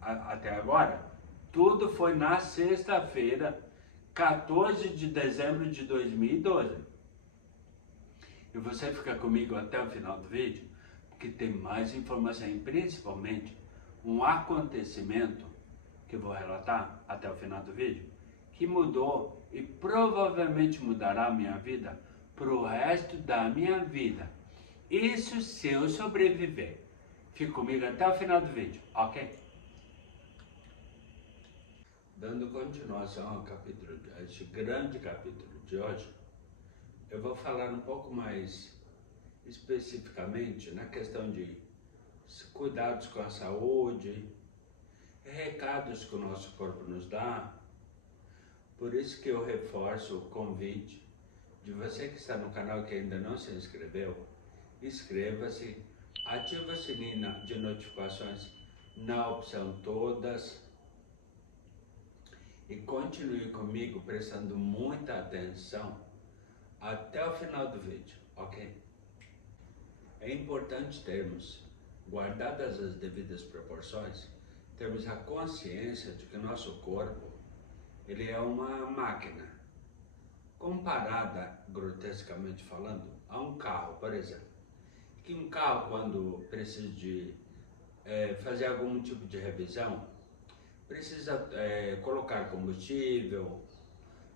até agora, tudo foi na sexta-feira, 14 de dezembro de 2012. E você fica comigo até o final do vídeo, porque tem mais informação, e principalmente um acontecimento que eu vou relatar até o final do vídeo, que mudou e provavelmente mudará a minha vida pro resto da minha vida. Isso se eu sobreviver. Fique comigo até o final do vídeo, ok? Dando continuação ao capítulo, a este grande capítulo de hoje, eu vou falar um pouco mais especificamente na questão de cuidados com a saúde, recados que o nosso corpo nos dá. Por isso que eu reforço o convite de você que está no canal que ainda não se inscreveu, inscreva-se, ative o sininho de notificações na opção todas e continue comigo prestando muita atenção até o final do vídeo, ok? É importante termos, guardadas as devidas proporções, termos a consciência de que o nosso corpo ele é uma máquina, comparada, grotescamente falando, a um carro, por exemplo. Que um carro, quando precisa de fazer algum tipo de revisão, precisa colocar combustível,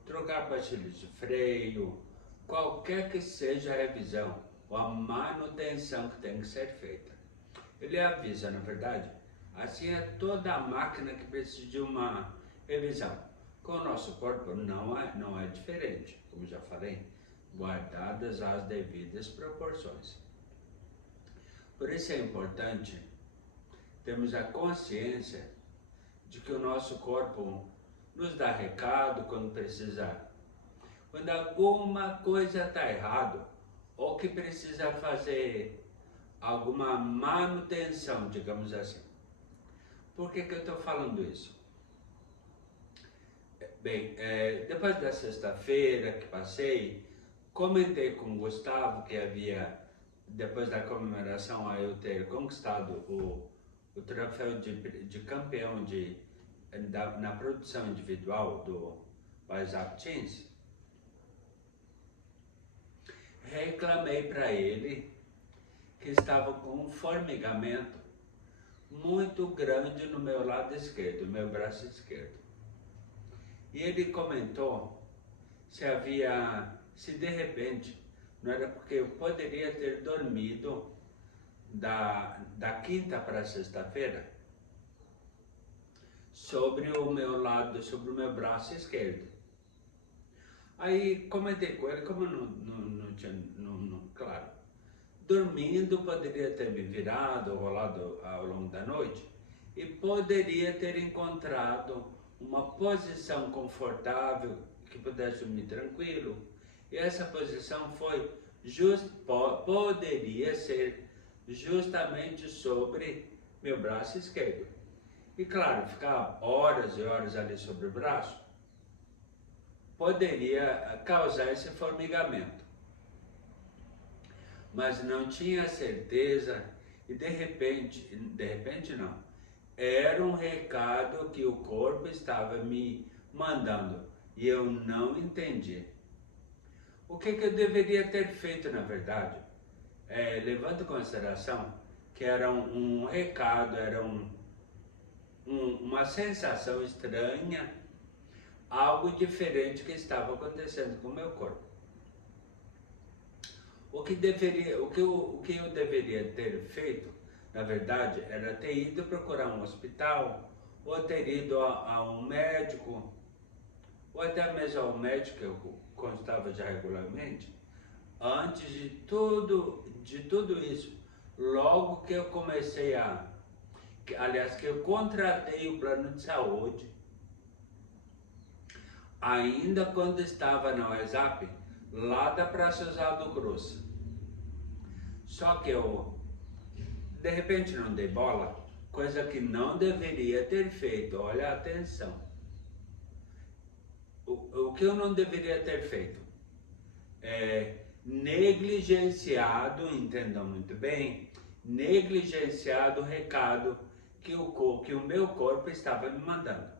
trocar pastilhas de freio, qualquer que seja a revisão ou a manutenção que tem que ser feita. Ele avisa, na verdade, assim é toda a máquina que precisa de uma revisão. Com o nosso corpo não é diferente, como já falei, guardadas as devidas proporções. Por isso é importante termos a consciência de que o nosso corpo nos dá recado quando precisar. Quando alguma coisa está errado ou que precisa fazer alguma manutenção, digamos assim. Por que eu estou falando isso? Bem, depois da sexta-feira que passei, comentei com o Gustavo que havia, depois da comemoração, a eu ter conquistado o troféu de campeão na produção individual do WhatsApp Teams. Reclamei para ele que estava com um formigamento muito grande no meu lado esquerdo, meu braço esquerdo. E ele comentou se de repente, não era porque eu poderia ter dormido da quinta para sexta-feira sobre o meu lado, sobre o meu braço esquerdo. Aí comentei com ele, como eu não tinha, claro, dormindo poderia ter me virado, rolado ao longo da noite e poderia ter encontrado uma posição confortável que pudesse dormir tranquilo. E essa posição poderia ser justamente sobre meu braço esquerdo. E claro, ficar horas e horas ali sobre o braço poderia causar esse formigamento. Mas não tinha certeza e de repente não, era um recado que o corpo estava me mandando e eu não entendi. O que eu deveria ter feito, na verdade? Levando em consideração que era um recado, era uma sensação estranha, algo diferente que estava acontecendo com o meu corpo. O que eu deveria ter feito, na verdade, era ter ido procurar um hospital, ou ter ido a um médico, ou até mesmo ao médico que eu constava já regularmente, antes de tudo isso, logo que eu comecei que eu contratei o plano de saúde, ainda quando estava na WhatsApp, lá da Praça Oswaldo Cruz. Só que eu, de repente, não dei bola, coisa que não deveria ter feito. Olha, atenção. O que eu não deveria ter feito? Negligenciado, entendam muito bem, negligenciado o recado que o meu corpo estava me mandando.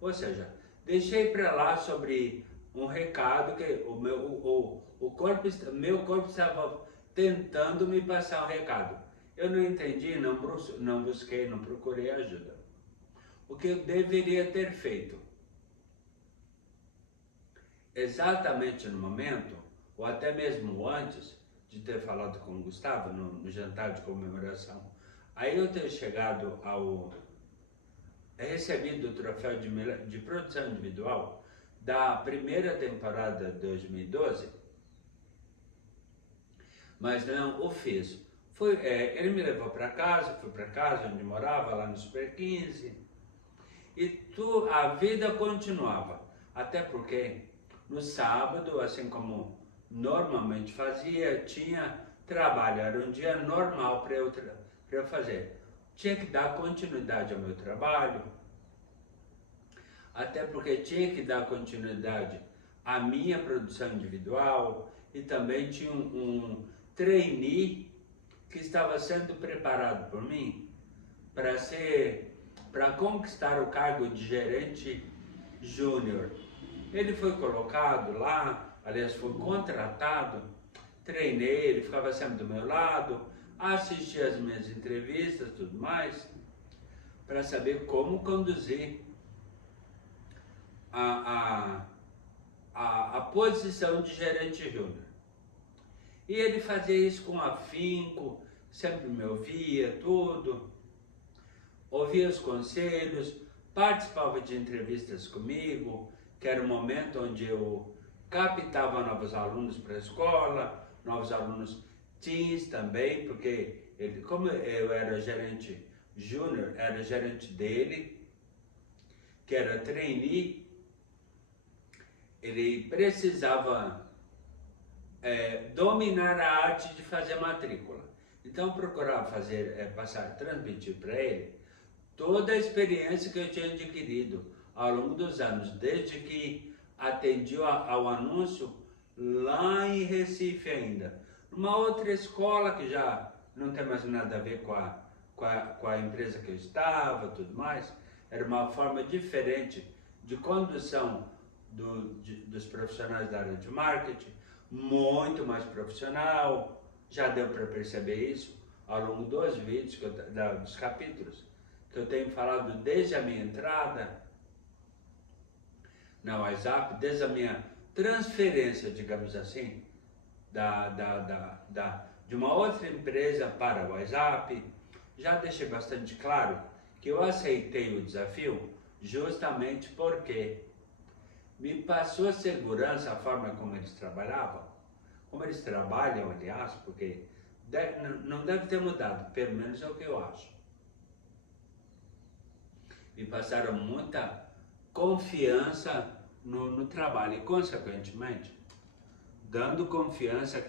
Ou seja, deixei para lá sobre um recado que meu corpo estava tentando me passar um recado. Eu não entendi, não busquei, não procurei ajuda. O que eu deveria ter feito? Exatamente no momento, ou até mesmo antes de ter falado com o Gustavo no jantar de comemoração, aí eu ter chegado recebido o troféu de produção individual da primeira temporada de 2012, mas não o fiz. Ele me levou para casa, fui para casa onde morava, lá no Super 15, e a vida continuava. Até porque no sábado, assim como normalmente fazia, tinha trabalho, era um dia normal para eu fazer. Tinha que dar continuidade ao meu trabalho, até porque tinha que dar continuidade à minha produção individual, e também tinha um trainee que estava sendo preparado por mim para conquistar o cargo de gerente júnior. Ele foi colocado lá, aliás, foi contratado, treinei, ele ficava sempre do meu lado, assistia as minhas entrevistas, tudo mais, para saber como conduzir a posição de gerente júnior. E ele fazia isso com afinco, sempre me ouvia tudo, ouvia os conselhos, participava de entrevistas comigo, que era o momento onde eu captava novos alunos para a escola, novos alunos teens também, porque como eu era gerente júnior, era gerente dele, que era trainee, ele precisava dominar a arte de fazer matrícula. Então eu procurava transmitir para ele toda a experiência que eu tinha adquirido ao longo dos anos, desde que atendi ao anúncio lá em Recife ainda, numa outra escola que já não tem mais nada a ver com a empresa que eu estava, tudo mais. Era uma forma diferente de condução dos profissionais da área de marketing, muito mais profissional. Já deu para perceber isso ao longo dos vídeos, dos capítulos que eu tenho falado desde a minha entrada na WhatsApp, desde a minha transferência, digamos assim, de uma outra empresa para o WhatsApp. Já deixei bastante claro que eu aceitei o desafio justamente porque me passou segurança a forma como eles trabalhavam, como eles trabalham, aliás, porque não deve ter mudado, pelo menos é o que eu acho. Me passaram muita confiança no trabalho e, consequentemente, dando confiança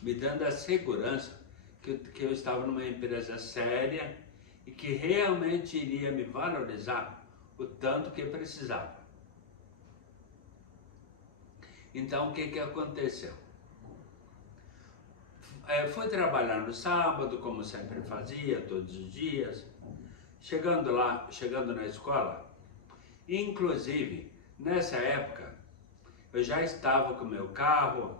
me dando a segurança que eu estava numa empresa séria e que realmente iria me valorizar o tanto que eu precisava. Então, o que aconteceu? Fui trabalhar no sábado, como sempre fazia, todos os dias. Chegando na escola, inclusive, nessa época, eu já estava com meu carro,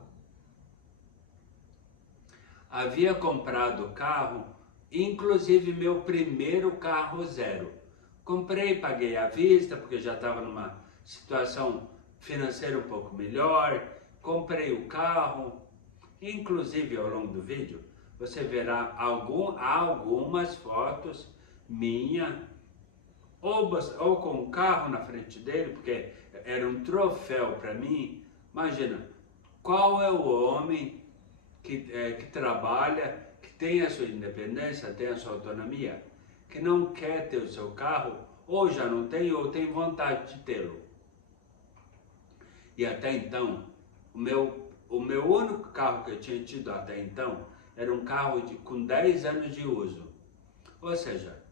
havia comprado o carro, inclusive meu primeiro carro zero. Comprei, paguei à vista, porque já estava numa situação financeira um pouco melhor, comprei o carro. Inclusive, ao longo do vídeo, você verá algumas fotos minha, ou com o carro na frente dele, porque era um troféu para mim. Imagina, qual é o homem que trabalha, que tem a sua independência, tem a sua autonomia, que não quer ter o seu carro, ou já não tem, ou tem vontade de tê-lo. E até então, o meu único carro que eu tinha tido até então era um carro com 10 anos de uso. Ou seja,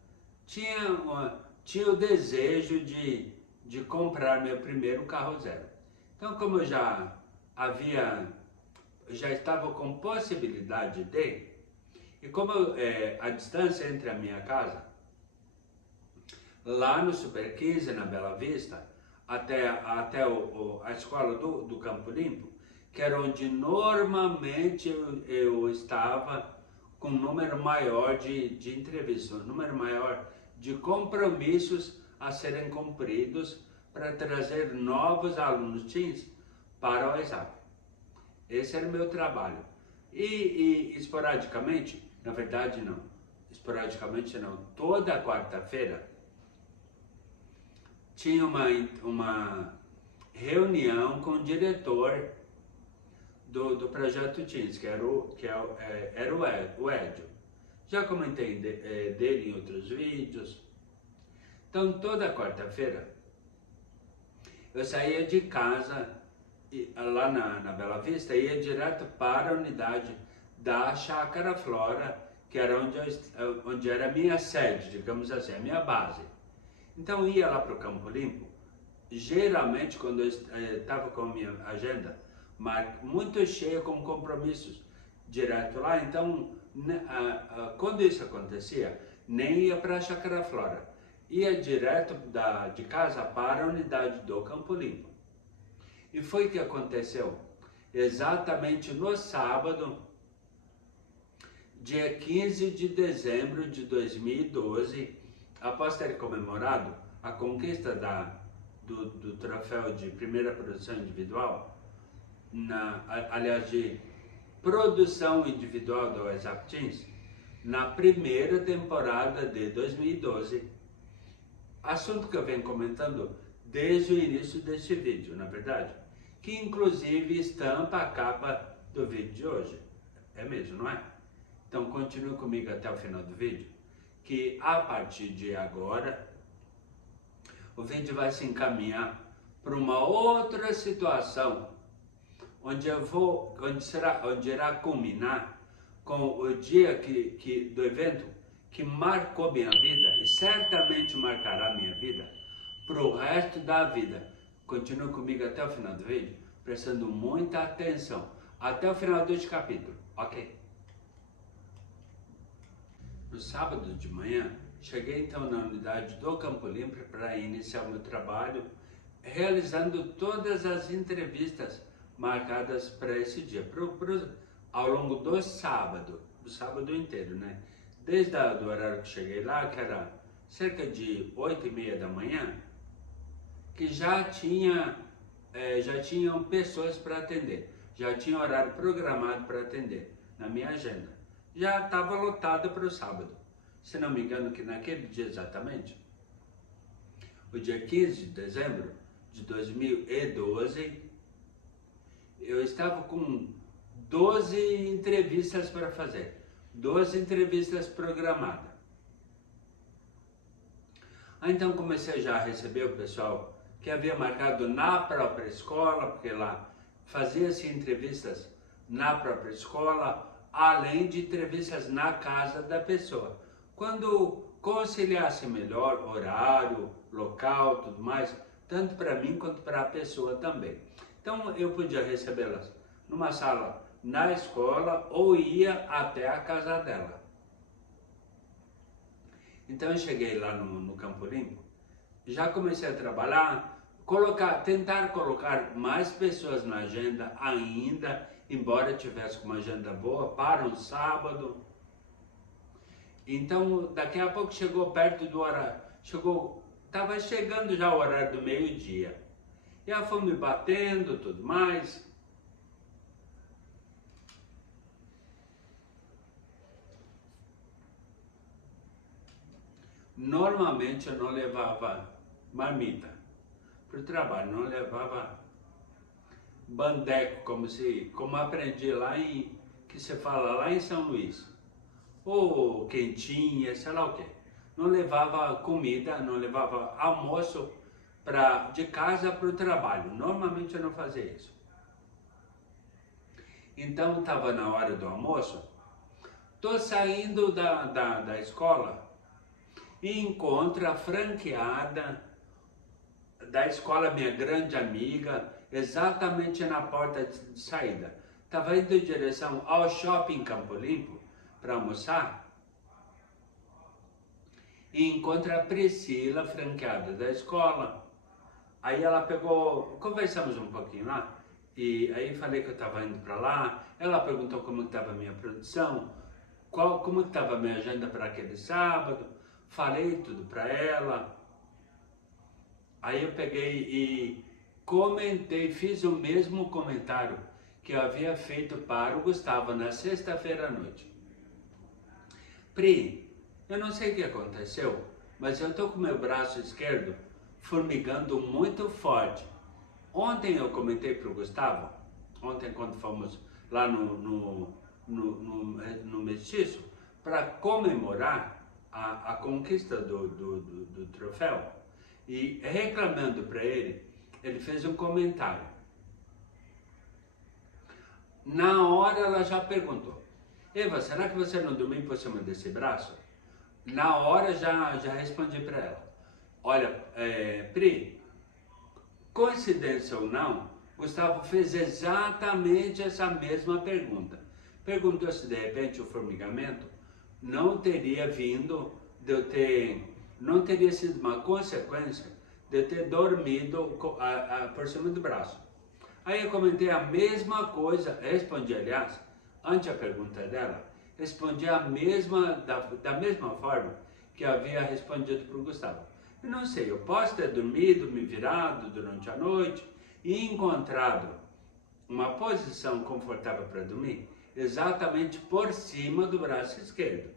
tinha o desejo de comprar meu primeiro carro zero. Então, como eu já estava com possibilidade e como a distância entre a minha casa, lá no Super 15, na Bela Vista, até a escola do Campo Limpo, que era onde normalmente eu estava com um número maior de entrevistas, um número maior de compromissos a serem cumpridos para trazer novos alunos teens para o ESAP. Esse era o meu trabalho. E esporadicamente, na verdade não, esporadicamente não, toda quarta-feira tinha uma reunião com o diretor do Projeto Teens, que era o Edio. Já comentei dele em outros vídeos. Então, toda quarta-feira, eu saía de casa, lá na Bela Vista, ia direto para a unidade da Chácara Flora, que era onde era a minha sede, digamos assim, a minha base. Então, ia lá para o Campo Limpo, geralmente quando eu estava com a minha agenda muito cheia com compromissos direto lá, então, quando isso acontecia, nem ia para a Chácara Flora, ia direto de casa para a unidade do Campo Limpo. E foi o que aconteceu exatamente no sábado, dia 15 de dezembro de 2012, após ter comemorado a conquista do troféu de primeira produção individual, aliás, de produção individual do ESAP Teens, na primeira temporada de 2012, assunto que eu venho comentando desde o início deste vídeo, na verdade, que inclusive estampa a capa do vídeo de hoje. É mesmo, não é? Então continue comigo até o final do vídeo, que a partir de agora o vídeo vai se encaminhar para uma outra situação onde irá culminar com o dia do evento que marcou minha vida e certamente marcará minha vida para o resto da vida. Continue comigo até o final do vídeo, prestando muita atenção até o final deste capítulo, ok? No sábado de manhã, cheguei então na unidade do Campo Limpo para iniciar o meu trabalho, realizando todas as entrevistas marcadas para esse dia, ao longo do sábado inteiro, né? Desde o horário que cheguei lá, que era cerca de 8h30 da manhã, que já tinham pessoas para atender, já tinha horário programado para atender na minha agenda. Já estava lotada para o sábado. Se não me engano, que naquele dia exatamente, o dia 15 de dezembro de 2012, eu estava com 12 entrevistas para fazer, 12 entrevistas programadas. Então comecei já a receber o pessoal que havia marcado na própria escola, porque lá fazia-se entrevistas na própria escola, além de entrevistas na casa da pessoa. Quando conciliasse melhor horário, local, tudo mais, tanto para mim quanto para a pessoa também. Então eu podia recebê-las numa sala na escola ou ia até a casa dela. Então eu cheguei lá no Campo Limpo, já comecei a trabalhar, tentar colocar mais pessoas na agenda ainda, embora tivesse uma agenda boa para um sábado. Então daqui a pouco chegou perto do horário, estava chegando já o horário do meio-dia. E a fome batendo, tudo mais. Normalmente eu não levava marmita para o trabalho, não levava bandeco, como aprendi lá que se fala lá em São Luís, ou quentinha, sei lá o que. Não levava comida, não levava almoço de casa para o trabalho. Normalmente eu não fazia isso. Então estava na hora do almoço, estou saindo da escola e encontro a franqueada da escola, minha grande amiga, exatamente na porta de saída. Estava indo em direção ao shopping Campo Limpo para almoçar e encontro a Priscila, franqueada da escola. Aí ela conversamos um pouquinho lá, e aí falei que eu estava indo para lá. Ela perguntou como estava a minha produção, como estava a minha agenda para aquele sábado. Falei tudo para ela. Aí eu peguei e comentei, fiz o mesmo comentário que eu havia feito para o Gustavo na sexta-feira à noite. Pri, eu não sei o que aconteceu, mas eu tô com meu braço esquerdo formigando muito forte. Ontem eu comentei para o Gustavo, ontem quando fomos lá no Mestiço, para comemorar a conquista do troféu, e reclamando para ele, ele fez um comentário. Na hora ela já perguntou, Eva, será que você não dormiu por cima desse braço? Na hora já respondi para ela, olha, Pri, coincidência ou não, Gustavo fez exatamente essa mesma pergunta. Perguntou se de repente o formigamento não teria vindo de eu ter, não teria sido uma consequência de eu ter dormido por cima do braço. Aí eu comentei a mesma coisa, respondi, aliás, ante a pergunta dela, respondi da mesma forma que eu havia respondido para o Gustavo. Eu não sei, eu posso ter dormido, me virado durante a noite e encontrado uma posição confortável para dormir, exatamente por cima do braço esquerdo.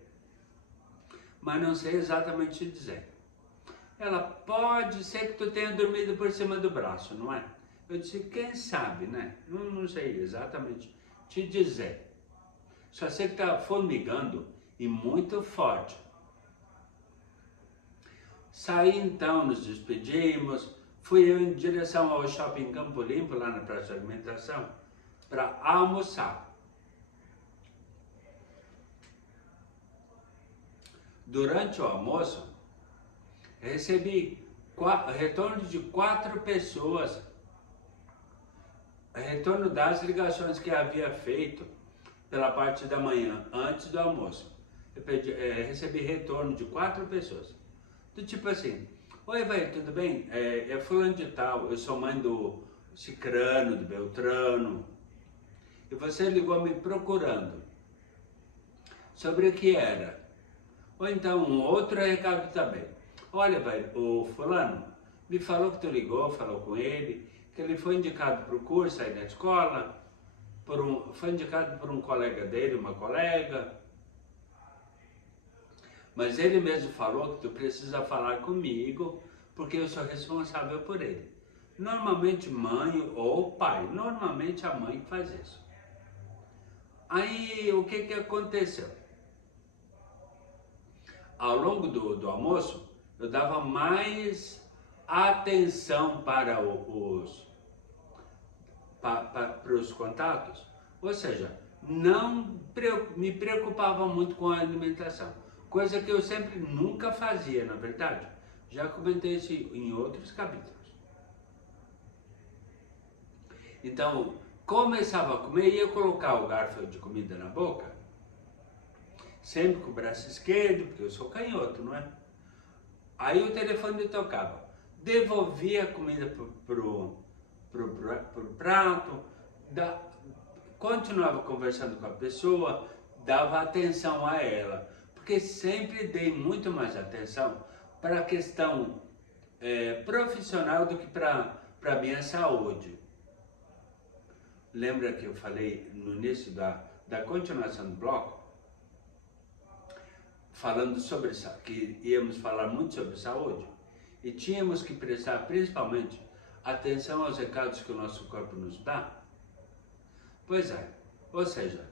Mas não sei exatamente te dizer. Ela, pode ser que tu tenha dormido por cima do braço, não é? Eu disse, quem sabe, né? Não sei exatamente te dizer. Só sei que está formigando e muito forte. Saí então, nos despedimos, fui eu em direção ao Shopping Campo Limpo, lá na Praça de Alimentação, para almoçar. Durante o almoço, recebi retorno de 4 pessoas, retorno das ligações que havia feito pela parte da manhã, antes do almoço. Eu recebi retorno de 4 pessoas. Do tipo assim, oi, velho, tudo bem? É fulano de tal, eu sou mãe do Cicrano, do Beltrano, e você ligou me procurando. Sobre o que era? Ou então, um outro recado também. Olha, velho, o fulano me falou que tu ligou, falou com ele, que ele foi indicado para o curso aí na escola, foi indicado por um colega dele, uma colega, mas ele mesmo falou que tu precisa falar comigo, porque eu sou responsável por ele. Normalmente mãe ou pai, normalmente a mãe faz isso. Aí o que aconteceu? Ao longo do almoço, eu dava mais atenção para os contatos, ou seja, não me preocupava muito com a alimentação, coisa que eu sempre nunca fazia, na verdade. Já comentei isso em outros capítulos. Então, começava a comer, ia colocar o garfo de comida na boca, sempre com o braço esquerdo, porque eu sou canhoto, não é? Aí o telefone tocava, devolvia a comida pro prato, continuava conversando com a pessoa, dava atenção a ela, porque sempre dei muito mais atenção para a questão profissional do que para a minha saúde. Lembra que eu falei no início da continuação do bloco, falando sobre que íamos falar muito sobre saúde e tínhamos que prestar principalmente atenção aos recados que o nosso corpo nos dá? Pois é, ou seja,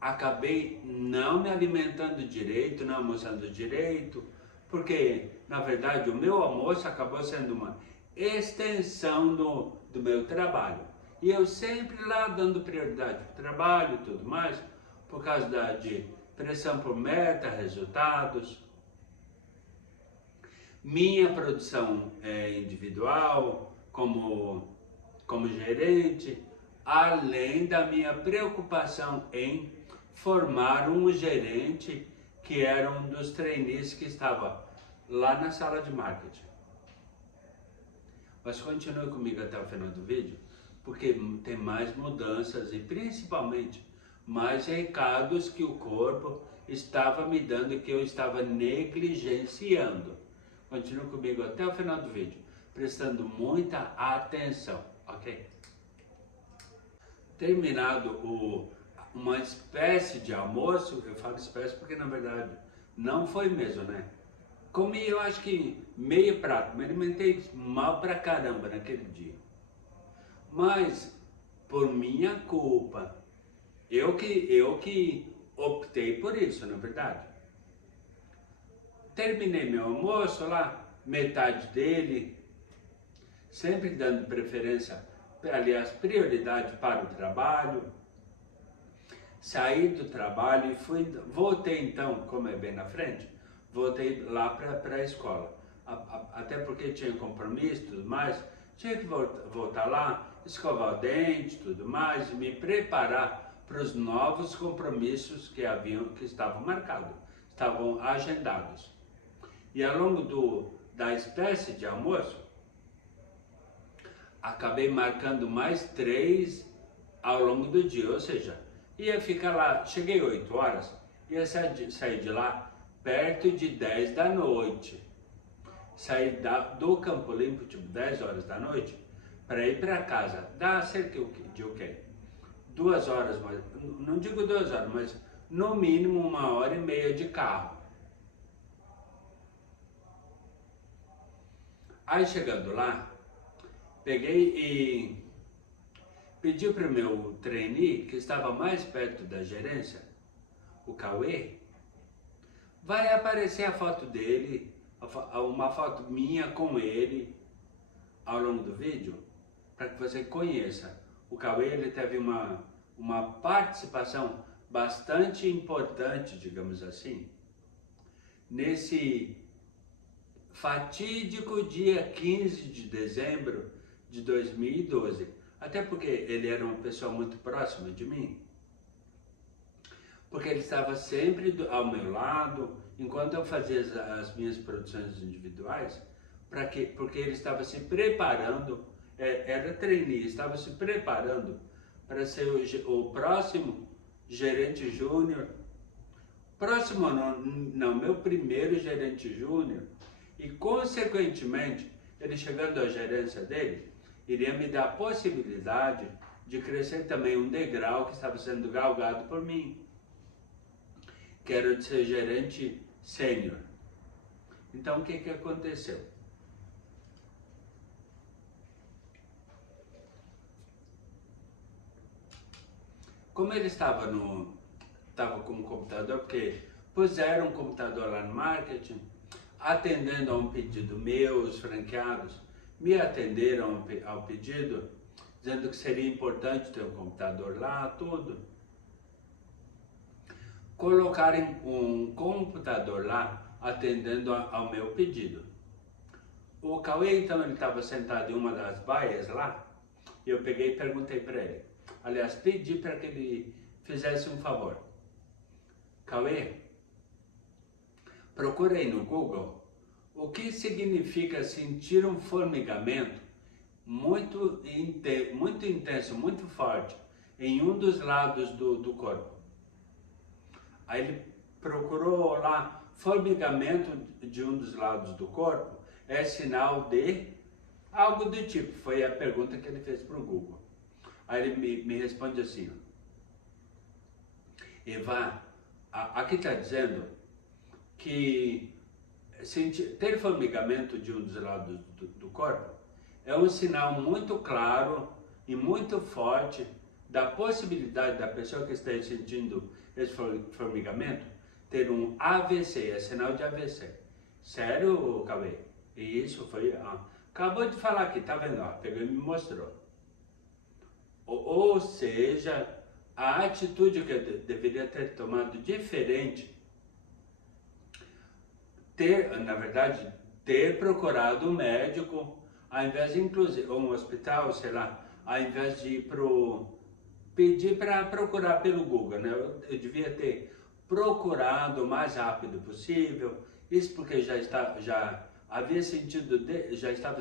acabei não me alimentando direito, não almoçando direito, porque na verdade o meu almoço acabou sendo uma extensão do meu trabalho. E eu sempre lá dando prioridade para o trabalho e tudo mais, por causa de pressão por meta, resultados, minha produção individual como gerente, além da minha preocupação em formar um gerente que era um dos trainees que estava lá na sala de marketing. Mas continue comigo até o final do vídeo, porque tem mais mudanças e principalmente mais recados que o corpo estava me dando e que eu estava negligenciando. Continue comigo até o final do vídeo, prestando muita atenção, ok? Terminado uma espécie de almoço, eu falo espécie porque na verdade não foi mesmo, né? Comi, eu acho que meio prato, me alimentei mal pra caramba naquele dia. Mas, por minha culpa, eu que optei por isso, na verdade. Terminei meu almoço lá, metade dele, sempre dando preferência, aliás, prioridade para o trabalho. Saí do trabalho e voltei então, como é bem na frente, voltei lá para a escola. Até porque tinha compromisso e tudo mais, tinha que voltar lá, escovar o dente e tudo mais, e me preparar para os novos compromissos que estavam marcados, estavam agendados. E ao longo da espécie de almoço, acabei marcando mais 3 ao longo do dia, ou seja, ia ficar lá, cheguei 8 horas, ia sair de lá perto de 10 da noite. Saí do Campo Limpo, tipo 10 horas da noite, para ir para casa. Dá cerca de o quê? 2 horas, não digo 2 horas, mas no mínimo 1h30 de carro. Aí chegando lá, peguei e pedi para o meu trainee, que estava mais perto da gerência, o Cauê, vai aparecer a foto dele, uma foto minha com ele ao longo do vídeo, para que você conheça. O Cauê, ele teve uma participação bastante importante, digamos assim, nesse fatídico dia 15 de dezembro de 2012. Até porque ele era uma pessoa muito próxima de mim. Porque ele estava sempre ao meu lado, enquanto eu fazia as minhas produções individuais, porque ele estava se preparando, era trainee, estava se preparando para ser o próximo gerente júnior, próximo não, meu primeiro gerente júnior, e consequentemente, ele chegando à gerência dele, iria me dar a possibilidade de crescer também um degrau que estava sendo galgado por mim, que era de ser gerente sênior. Então, o que aconteceu? Como ele estava com o computador, porque puseram um computador lá no marketing, atendendo a um pedido meu, os franqueados me atenderam ao pedido, dizendo que seria importante ter um computador lá, tudo. Colocarem um computador lá, atendendo ao meu pedido. O Cauê, então, ele estava sentado em uma das baias lá, e eu peguei e perguntei para ele. Aliás, pedi para que ele fizesse um favor. Cauê, procurei no Google o que significa sentir um formigamento muito intenso, muito forte, em um dos lados do corpo. Aí ele procurou lá, formigamento de um dos lados do corpo é sinal de algo do tipo, foi a pergunta que ele fez para o Google. Aí ele me responde assim, Ivan, aqui está dizendo que ter formigamento de um dos lados do corpo é um sinal muito claro e muito forte da possibilidade da pessoa que está sentindo esse formigamento ter um AVC, é sinal de AVC. Sério, Cauê? E isso foi... acabou de falar aqui, tá vendo? Pegou e me mostrou. Ou seja, a atitude que eu deveria ter tomado diferente, na verdade, ter procurado um médico, ao invés de, inclusive, ou um hospital, sei lá, ao invés de ir pedir para procurar pelo Google, né? Eu devia ter procurado o mais rápido possível, isso porque já estava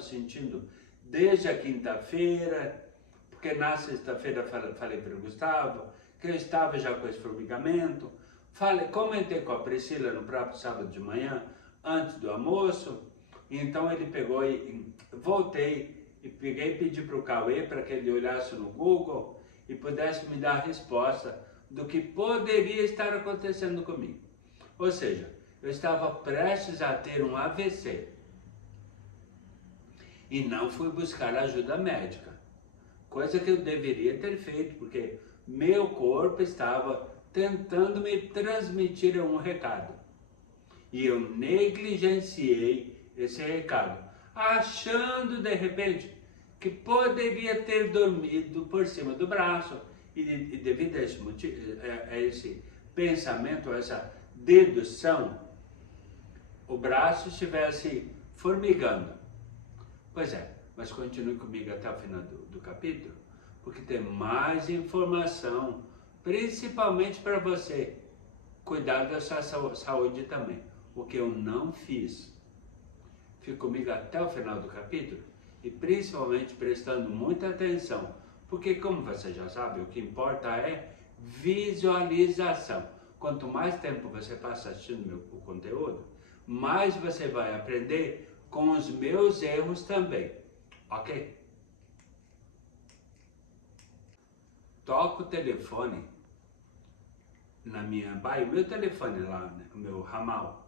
sentindo desde a quinta-feira, porque na sexta-feira falei para o Gustavo que eu estava já com esse formigamento, comentei com a Priscila no próprio sábado de manhã, antes do almoço, Então ele pegou e voltei e peguei e pedi para o Cauê para que ele olhasse no Google e pudesse me dar a resposta do que poderia estar acontecendo comigo. Ou seja, eu estava prestes a ter um AVC e não fui buscar ajuda médica, coisa que eu deveria ter feito, porque meu corpo estava tentando me transmitir um recado e eu negligenciei esse recado, achando de repente que poderia ter dormido por cima do braço e devido a esse pensamento, a essa dedução, o braço estivesse formigando. Pois é, mas continue comigo até o final do capítulo, porque tem mais informação, principalmente para você cuidar da sua saúde também, o que eu não fiz. Fique comigo até o final do capítulo e principalmente prestando muita atenção, porque como você já sabe, o que importa é visualização. Quanto mais tempo você passa assistindo o conteúdo, mais você vai aprender com os meus erros também, ok? Toco o telefone na minha baia, o meu telefone lá, né, o meu ramal,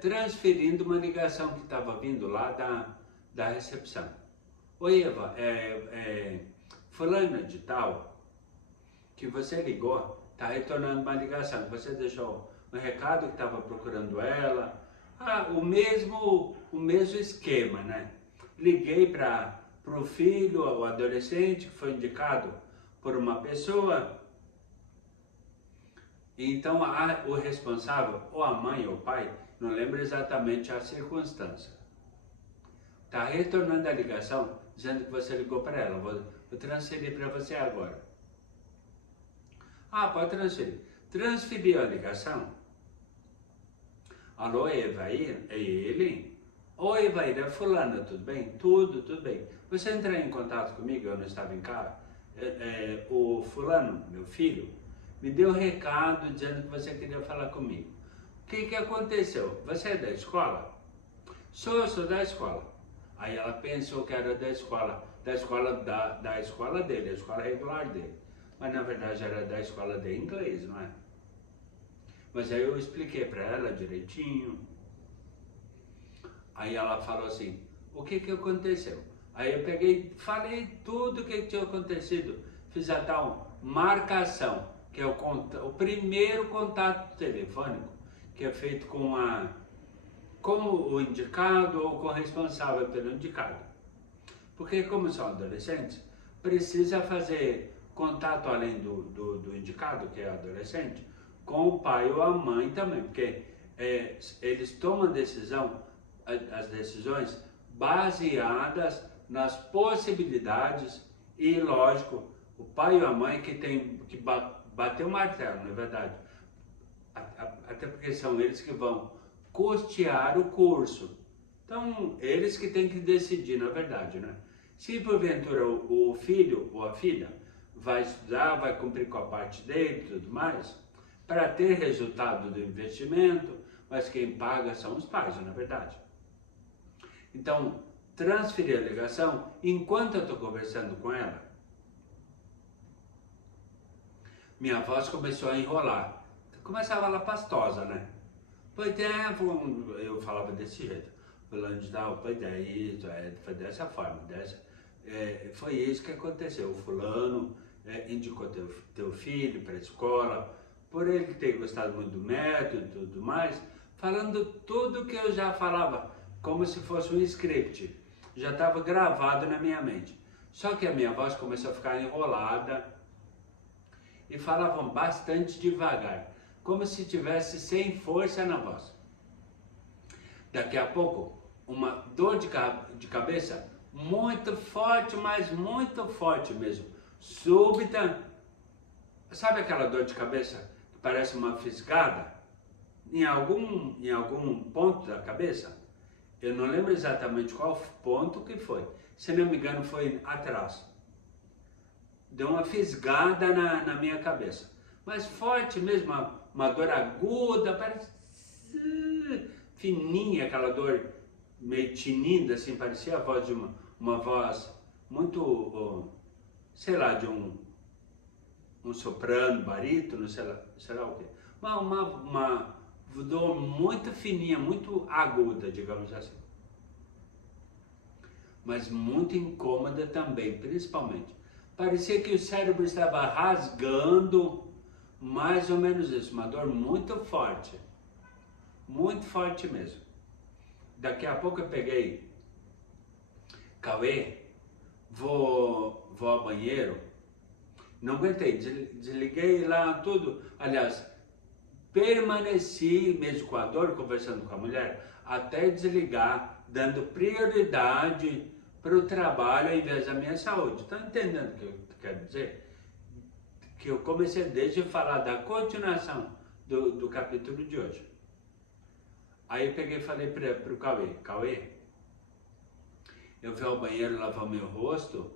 transferindo uma ligação que estava vindo lá da recepção. Oi Eva, fulano de tal, que você ligou, está retornando uma ligação, você deixou um recado que estava procurando ela. O mesmo esquema, né? Liguei para o filho, o adolescente que foi indicado por uma pessoa. Então o responsável, ou a mãe ou o pai, não lembro exatamente a circunstância, está retornando a ligação dizendo que você ligou para ela. Vou transferir para você agora. Pode transferir. Transferiu a ligação. Alô, Evair? É ele? Oi, Evair, é fulana, tudo bem? Tudo bem. Você entrou em contato comigo, eu não estava em casa. O fulano, meu filho, me deu um recado dizendo que você queria falar comigo. O que aconteceu? Você é da escola? Sou da escola. Aí ela pensou que era da escola dele, a escola regular dele. Mas na verdade era da escola de inglês, não é? Mas aí eu expliquei para ela direitinho. Aí ela falou assim, o que aconteceu? Aí eu peguei, falei tudo o que tinha acontecido. Fiz a tal marcação, que é o primeiro contato telefônico, que é feito com o indicado ou com o responsável pelo indicado. Porque como são adolescentes, precisa fazer contato além do indicado, que é adolescente, com o pai ou a mãe também, porque eles tomam as decisões baseadas nas possibilidades e, lógico, o pai ou a mãe que tem que bater o martelo, não é verdade? Até porque são eles que vão custear o curso. Então, eles que têm que decidir, na verdade, né? Se porventura o filho ou a filha vai estudar, vai cumprir com a parte dele e tudo mais, para ter resultado do investimento, mas quem paga são os pais, na verdade. Então, transferir a ligação, enquanto eu estou conversando com ela, minha voz começou a enrolar. Começava lá pastosa, né? Pois é, eu falava desse jeito. Falando de tal, pois é, isso, foi dessa forma, foi isso que aconteceu. O fulano indicou teu filho para a escola, por ele ter gostado muito do método e tudo mais, falando tudo que eu já falava, como se fosse um script. Já estava gravado na minha mente. Só que a minha voz começou a ficar enrolada e falavam bastante devagar, como se tivesse sem força na voz. Daqui a pouco, uma dor de cabeça muito forte, mas muito forte mesmo, súbita. Sabe aquela dor de cabeça que parece uma fisgada em algum ponto da cabeça? Eu não lembro exatamente qual ponto que foi. Se não me engano, foi atrás. Deu uma fisgada na minha cabeça. Mas forte mesmo, uma dor aguda, parece fininha aquela dor meio tinindo, assim, parecia a voz de uma voz muito, sei lá, de um soprano, barítono, sei lá o quê. Uma dor muito fininha, muito aguda, digamos assim. Mas muito incômoda também, principalmente. Parecia que o cérebro estava rasgando, mais ou menos isso, uma dor muito forte mesmo. Daqui a pouco eu peguei, Cauê, vou ao banheiro, não aguentei, desliguei lá tudo, aliás, permaneci mesmo com a dor, conversando com a mulher, até desligar, dando prioridade para o trabalho ao invés da minha saúde. Está entendendo o que eu quero dizer? Que eu comecei desde falar da continuação do capítulo de hoje. Aí eu peguei e falei para o Cauê, eu vou ao banheiro lavar meu rosto,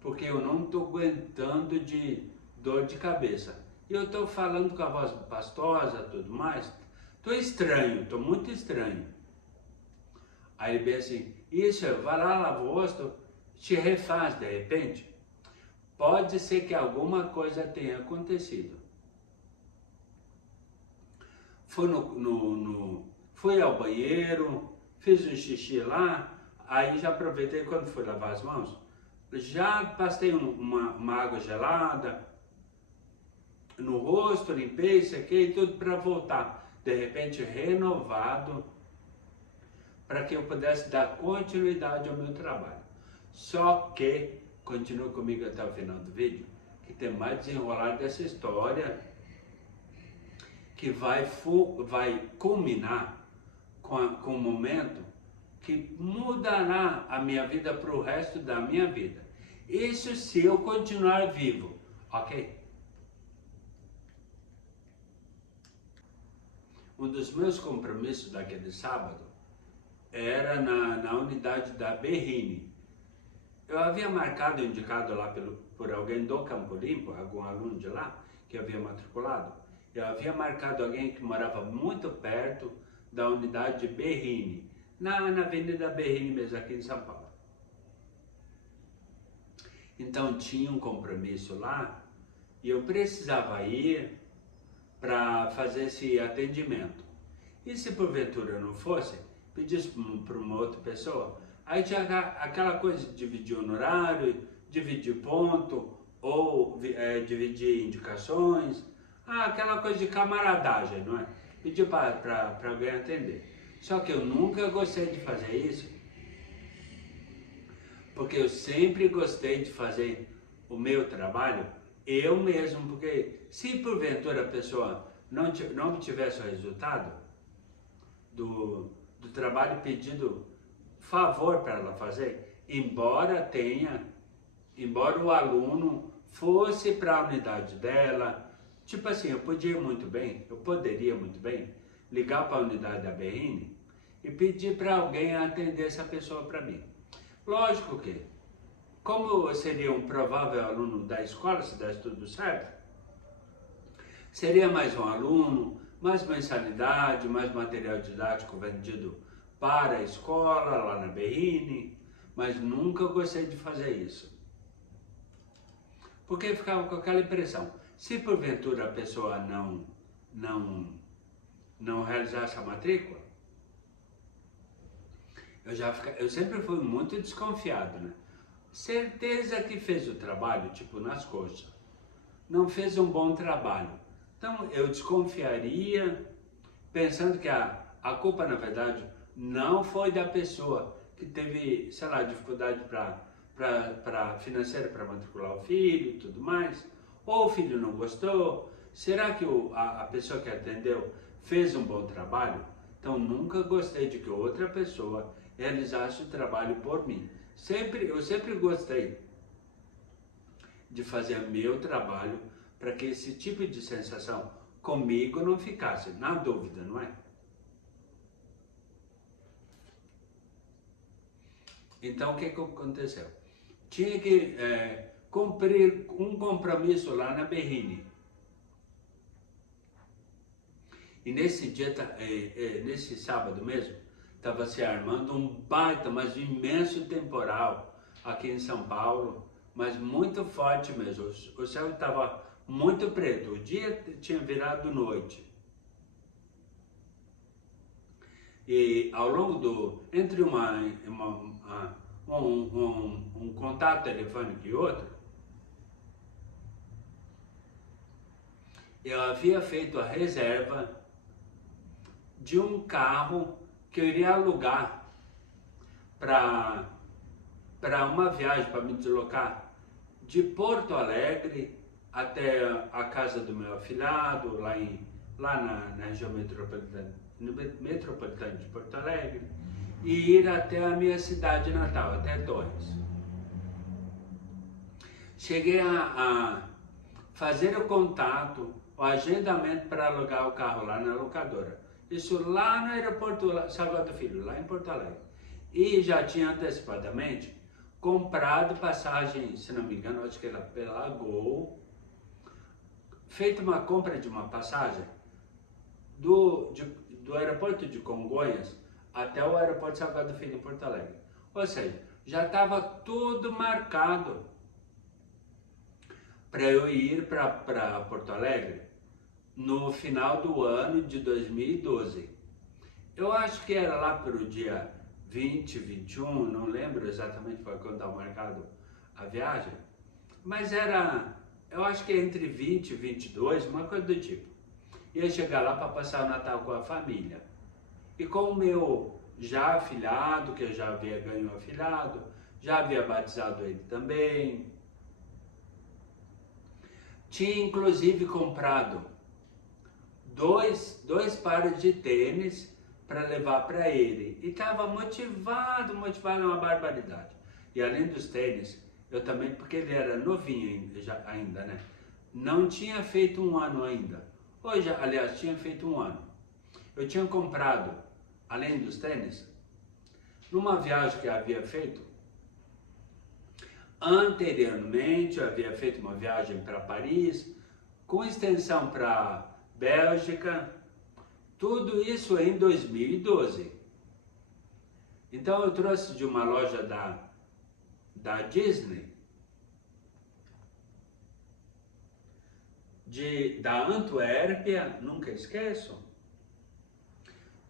porque eu não estou aguentando de dor de cabeça. E eu estou falando com a voz pastosa, tudo mais, estou estranho, estou muito estranho. Aí ele bem assim, isso, vai lá, lava o rosto, te refaz de repente. Pode ser que alguma coisa tenha acontecido. Fui ao banheiro, fiz um xixi lá, aí já aproveitei quando fui lavar as mãos, já passei uma água gelada no rosto, limpei, sequei, tudo para voltar, de repente renovado, para que eu pudesse dar continuidade ao meu trabalho. Só que, continue comigo até o final do vídeo, que tem mais desenrolar dessa história, que vai culminar com um momento que mudará a minha vida para o resto da minha vida. Isso se eu continuar vivo, ok? Um dos meus compromissos daquele sábado era na unidade da Berrini. Eu havia marcado, indicado lá por alguém do Campo Limpo, algum aluno de lá, que havia matriculado. Eu havia marcado alguém que morava muito perto da unidade de Berrini, na Avenida Berrini mesmo, aqui em São Paulo. Então tinha um compromisso lá e eu precisava ir para fazer esse atendimento. E se porventura eu não fosse, pedisse para uma outra pessoa, aí tinha aquela coisa de dividir honorário, dividir ponto, ou dividir indicações, aquela coisa de camaradagem, não é? Pedir para alguém atender. Só que eu nunca gostei de fazer isso, porque eu sempre gostei de fazer o meu trabalho eu mesmo, porque se porventura a pessoa não obtivesse o resultado do trabalho pedido favor para ela fazer, embora o aluno fosse para a unidade dela, tipo assim, eu poderia muito bem ligar para a unidade da Berrini e pedir para alguém atender essa pessoa para mim. Lógico que, como eu seria um provável aluno da escola, se desse tudo certo, seria mais um aluno, mais mensalidade, mais material didático vendido para a escola, lá na Berrini, mas nunca gostei de fazer isso. Porque ficava com aquela impressão, se porventura a pessoa não realizasse a matrícula, eu sempre fui muito desconfiado, né? Certeza que fez o trabalho, tipo nas coxas, não fez um bom trabalho. Então eu desconfiaria, pensando que a culpa na verdade não foi da pessoa que teve, sei lá, dificuldade para financeira para matricular o filho e tudo mais, ou o filho não gostou. Será que a pessoa que atendeu fez um bom trabalho? Então nunca gostei de que outra pessoa realizasse o trabalho por mim. Eu sempre gostei de fazer meu trabalho para que esse tipo de sensação comigo não ficasse, na dúvida, não é? Então o que aconteceu? Tinha que cumprir um compromisso lá na Berrini. E nesse dia, nesse sábado mesmo, estava se armando um baita, mas imenso temporal aqui em São Paulo, mas muito forte mesmo. O céu estava muito preto, o dia tinha virado noite. E ao longo entre um contato telefônico e outro, eu havia feito a reserva de um carro que eu iria alugar para uma viagem, para me deslocar de Porto Alegre até a casa do meu afilhado, lá na região metropolitana de Porto Alegre, e ir até a minha cidade natal, até Torres. Cheguei a fazer o contato, o agendamento para alugar o carro lá na locadora. Isso lá no aeroporto Salgado Filho, lá em Porto Alegre. E já tinha antecipadamente comprado passagem, se não me engano, acho que era pela Gol, feito uma compra de uma passagem do aeroporto de Congonhas até o aeroporto Salgado Filho em Porto Alegre. Ou seja, já estava tudo marcado para eu ir para Porto Alegre no final do ano de 2012. Eu acho que era lá para o dia 20, 21, não lembro exatamente quando estava marcado a viagem, mas eu acho que entre 20 e 22, uma coisa do tipo. Ia chegar lá para passar o Natal com a família. E com o meu já afilhado, que eu já havia ganho afilhado, já havia batizado ele também. Tinha inclusive comprado dois pares de tênis para levar para ele. E estava motivado uma barbaridade. E além dos tênis, eu também, porque ele era novinho ainda, né? Não tinha feito um ano ainda. Hoje, aliás, tinha feito um ano. Eu tinha comprado, além dos tênis, numa viagem que eu havia feito, anteriormente eu havia feito uma viagem para Paris, com extensão para Bélgica, tudo isso em 2012. Então eu trouxe de uma loja da Disney, da Antuérpia, nunca esqueço,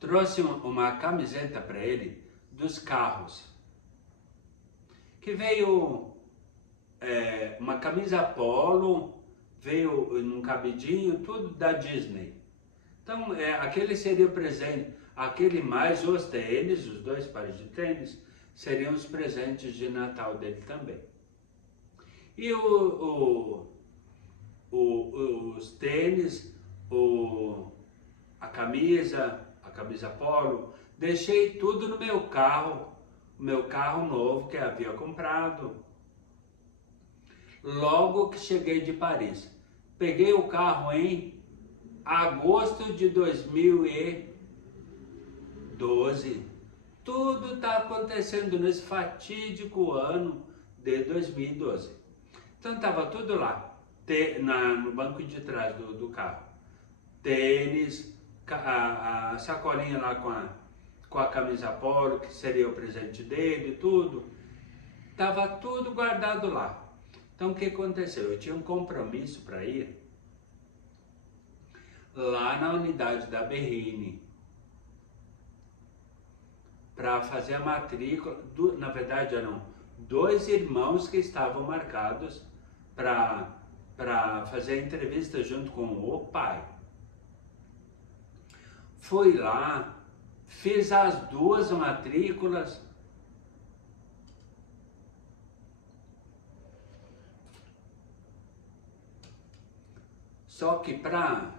trouxe uma camiseta para ele dos carros, que veio uma camisa polo, veio num cabidinho, tudo da Disney. Então aquele seria o presente, aquele mais os tênis, os 2 pares de tênis, seriam os presentes de Natal dele também. E os tênis, a camisa polo, deixei tudo no meu carro novo que eu havia comprado. Logo que cheguei de Paris, peguei o carro em agosto de 2012. Tudo está acontecendo nesse fatídico ano de 2012. Então estava tudo lá. No banco de trás do carro, tênis, a sacolinha lá com a camisa polo, que seria o presente dele, tudo, estava tudo guardado lá. Então o que aconteceu? Eu tinha um compromisso para ir lá na unidade da Berrine, para fazer a matrícula, na verdade eram 2 irmãos que estavam marcados para fazer a entrevista junto com o pai. Fui lá, fiz as 2 matrículas. Só que para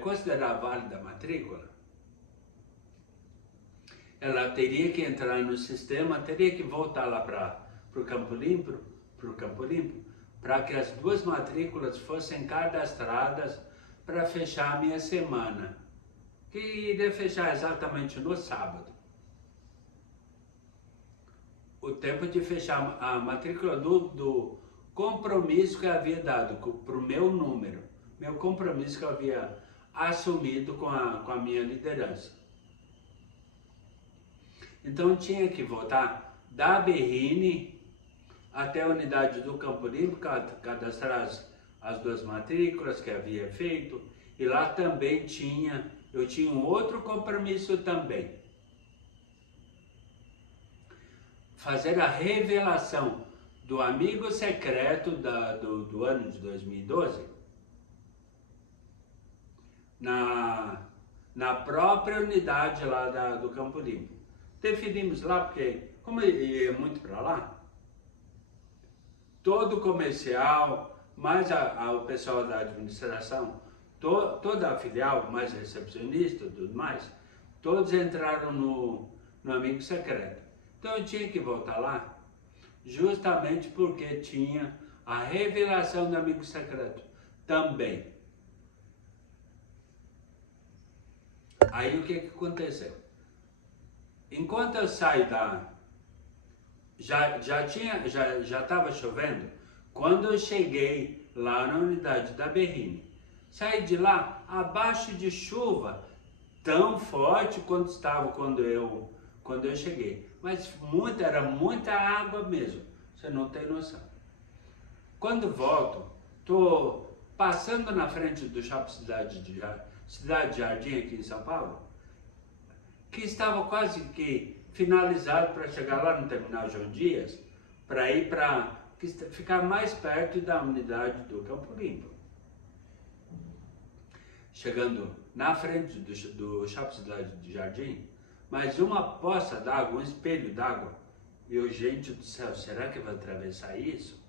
considerar válida a matrícula, ela teria que entrar no sistema, teria que voltar lá para o Campo Limpo, para que as 2 matrículas fossem cadastradas para fechar a minha semana, que iria fechar exatamente no sábado. O tempo de fechar a matrícula do compromisso que eu havia dado para o meu número, meu compromisso que eu havia assumido com a minha liderança. Então tinha que voltar da Berrini até a unidade do Campo Limpo, cadastrar as 2 matrículas que havia feito, e lá também eu tinha um outro compromisso também. Fazer a revelação do amigo secreto do ano de 2012 na própria unidade lá do Campo Limpo. Definimos lá, porque como eu ia muito para lá, todo comercial, mais o pessoal da administração, toda a filial, mais recepcionista e tudo mais, todos entraram no amigo secreto. Então eu tinha que voltar lá, justamente porque tinha a revelação do amigo secreto também. Aí o que aconteceu? Enquanto eu saio já estava chovendo, quando eu cheguei lá na unidade da Berrini, saí de lá abaixo de chuva tão forte quanto estava quando eu cheguei, mas era muita água mesmo, você não tem noção. Quando volto, tô passando na frente do Shopping Cidade Jardim aqui em São Paulo, que estava quase que finalizado para chegar lá no terminal João Dias, para ir ficar mais perto da unidade do Campo Limpo. Chegando na frente do Shopping Cidade Jardim, mais uma poça d'água, um espelho d'água. E eu, gente do céu, será que vai atravessar isso?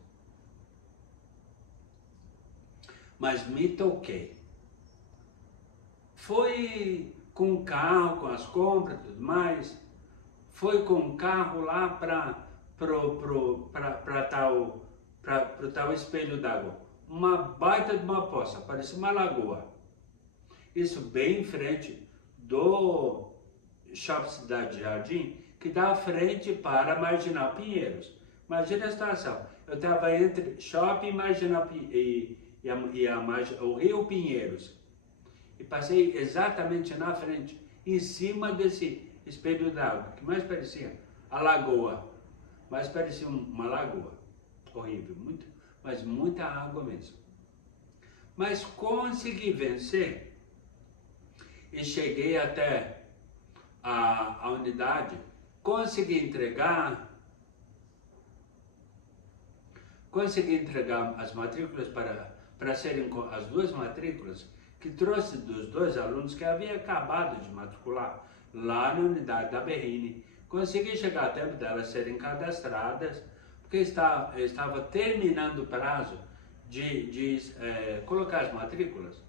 Mas me toquei. Foi com o carro, com as compras e tudo mais. Foi com o carro lá para tal espelho d'água. Uma baita de uma poça, parecia uma lagoa. Isso bem em frente do Shopping Cidade Jardim, que dá frente para a Marginal Pinheiros. Imagina a situação, eu estava entre Shopping Marginal o Rio Pinheiros, e passei exatamente na frente, em cima desse espelho d'água, que mais parecia a lagoa, mais parecia uma lagoa, horrível, mas muita água mesmo. Mas consegui vencer, e cheguei até a unidade, consegui entregar as matrículas para serem as 2 matrículas que trouxe dos 2 alunos que havia acabado de matricular lá na unidade da Berrini. Consegui chegar a tempo delas serem cadastradas, porque estava terminando o prazo de colocar as matrículas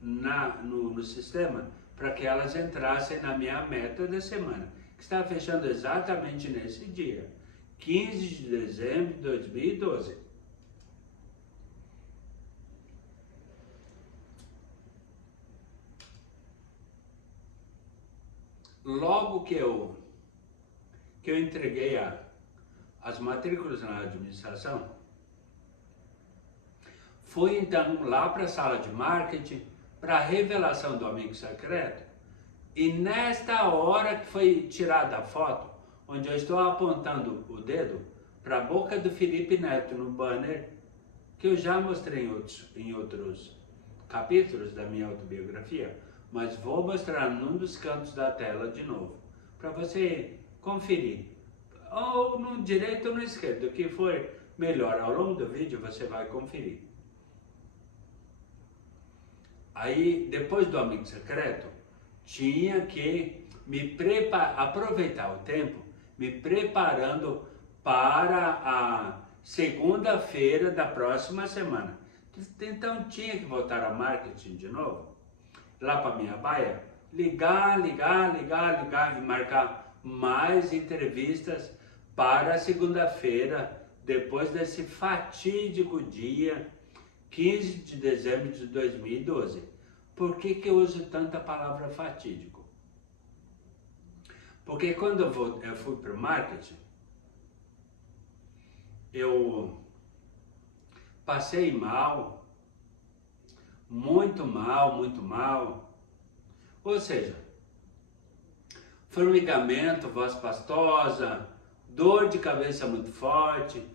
no sistema, para que elas entrassem na minha meta da semana, que está fechando exatamente nesse dia, 15 de dezembro de 2012. Logo que eu entreguei as matrículas na administração, fui então lá para a sala de marketing, para a revelação do amigo secreto, e nesta hora que foi tirada a foto, onde eu estou apontando o dedo para a boca do Felipe Neto no banner, que eu já mostrei em outros capítulos da minha autobiografia, mas vou mostrar num dos cantos da tela de novo, para você conferir, ou no direito ou no esquerdo, o que for melhor. Ao longo do vídeo você vai conferir. Aí, depois do amigo secreto, tinha que aproveitar o tempo, me preparando para a segunda-feira da próxima semana. Então tinha que voltar ao marketing de novo, lá para minha baia, ligar e marcar mais entrevistas para a segunda-feira, depois desse fatídico dia 15 de dezembro de 2012. Por que eu uso tanta palavra fatídico? Porque quando eu fui para o marketing, eu passei mal, muito mal. Ou seja, formigamento, voz pastosa, dor de cabeça muito forte,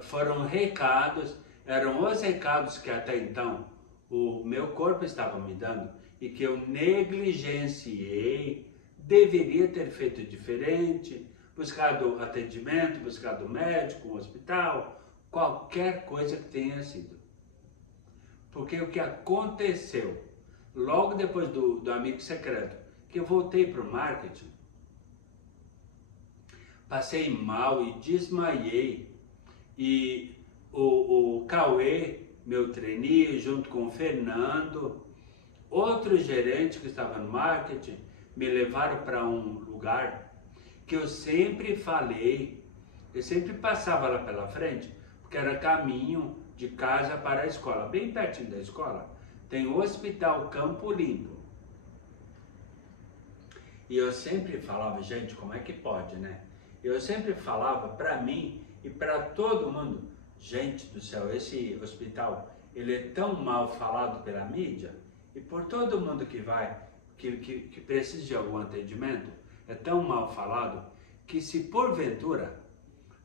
foram recados, eram os recados que até então o meu corpo estava me dando e que eu negligenciei, deveria ter feito diferente, buscado atendimento, buscado médico, um hospital, qualquer coisa que tenha sido. Porque o que aconteceu logo depois do amigo secreto, que eu voltei para o marketing, passei mal e desmaiei. E o Cauê, meu trainee, junto com o Fernando, outro gerente que estava no marketing, me levaram para um lugar que eu sempre falei, eu sempre passava lá pela frente, porque era caminho de casa para a escola, bem pertinho da escola, tem o Hospital Campo Limpo. E eu sempre falava, gente, como é que pode, né? Eu sempre falava para mim e para todo mundo, gente do céu, esse hospital, ele é tão mal falado pela mídia e por todo mundo que vai, que precisa de algum atendimento, é tão mal falado que se porventura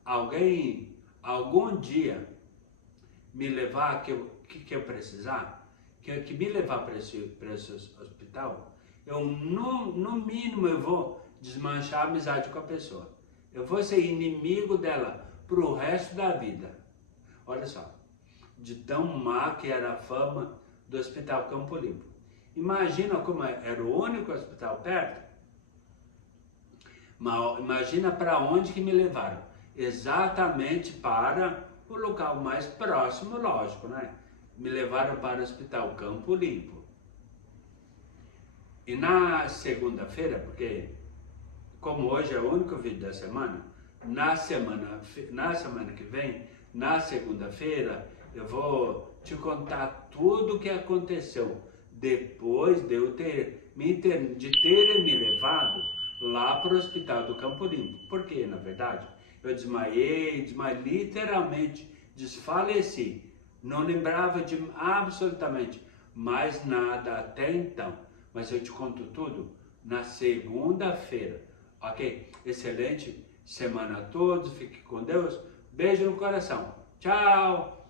alguém, algum dia, me levar, que eu precisar, que me levar para esse hospital, eu no mínimo eu vou desmanchar a amizade com a pessoa. Eu vou ser inimigo dela pro resto da vida. Olha só, de tão má que era a fama do Hospital Campo Limpo. Imagina como era o único hospital perto. Imagina para onde que me levaram. Exatamente para o local mais próximo, lógico, né? Me levaram para o Hospital Campo Limpo. E na segunda-feira, porque como hoje é o único vídeo da semana, na semana que vem, na segunda-feira, eu vou te contar tudo o que aconteceu depois de eu ter me levado lá para o Hospital do Campo Limpo. Porque, na verdade, eu desmaiei, literalmente desfaleci. Não lembrava de absolutamente mais nada até então. Mas eu te conto tudo na segunda-feira. Ok? Excelente semana a todos. Fique com Deus. Beijo no coração. Tchau!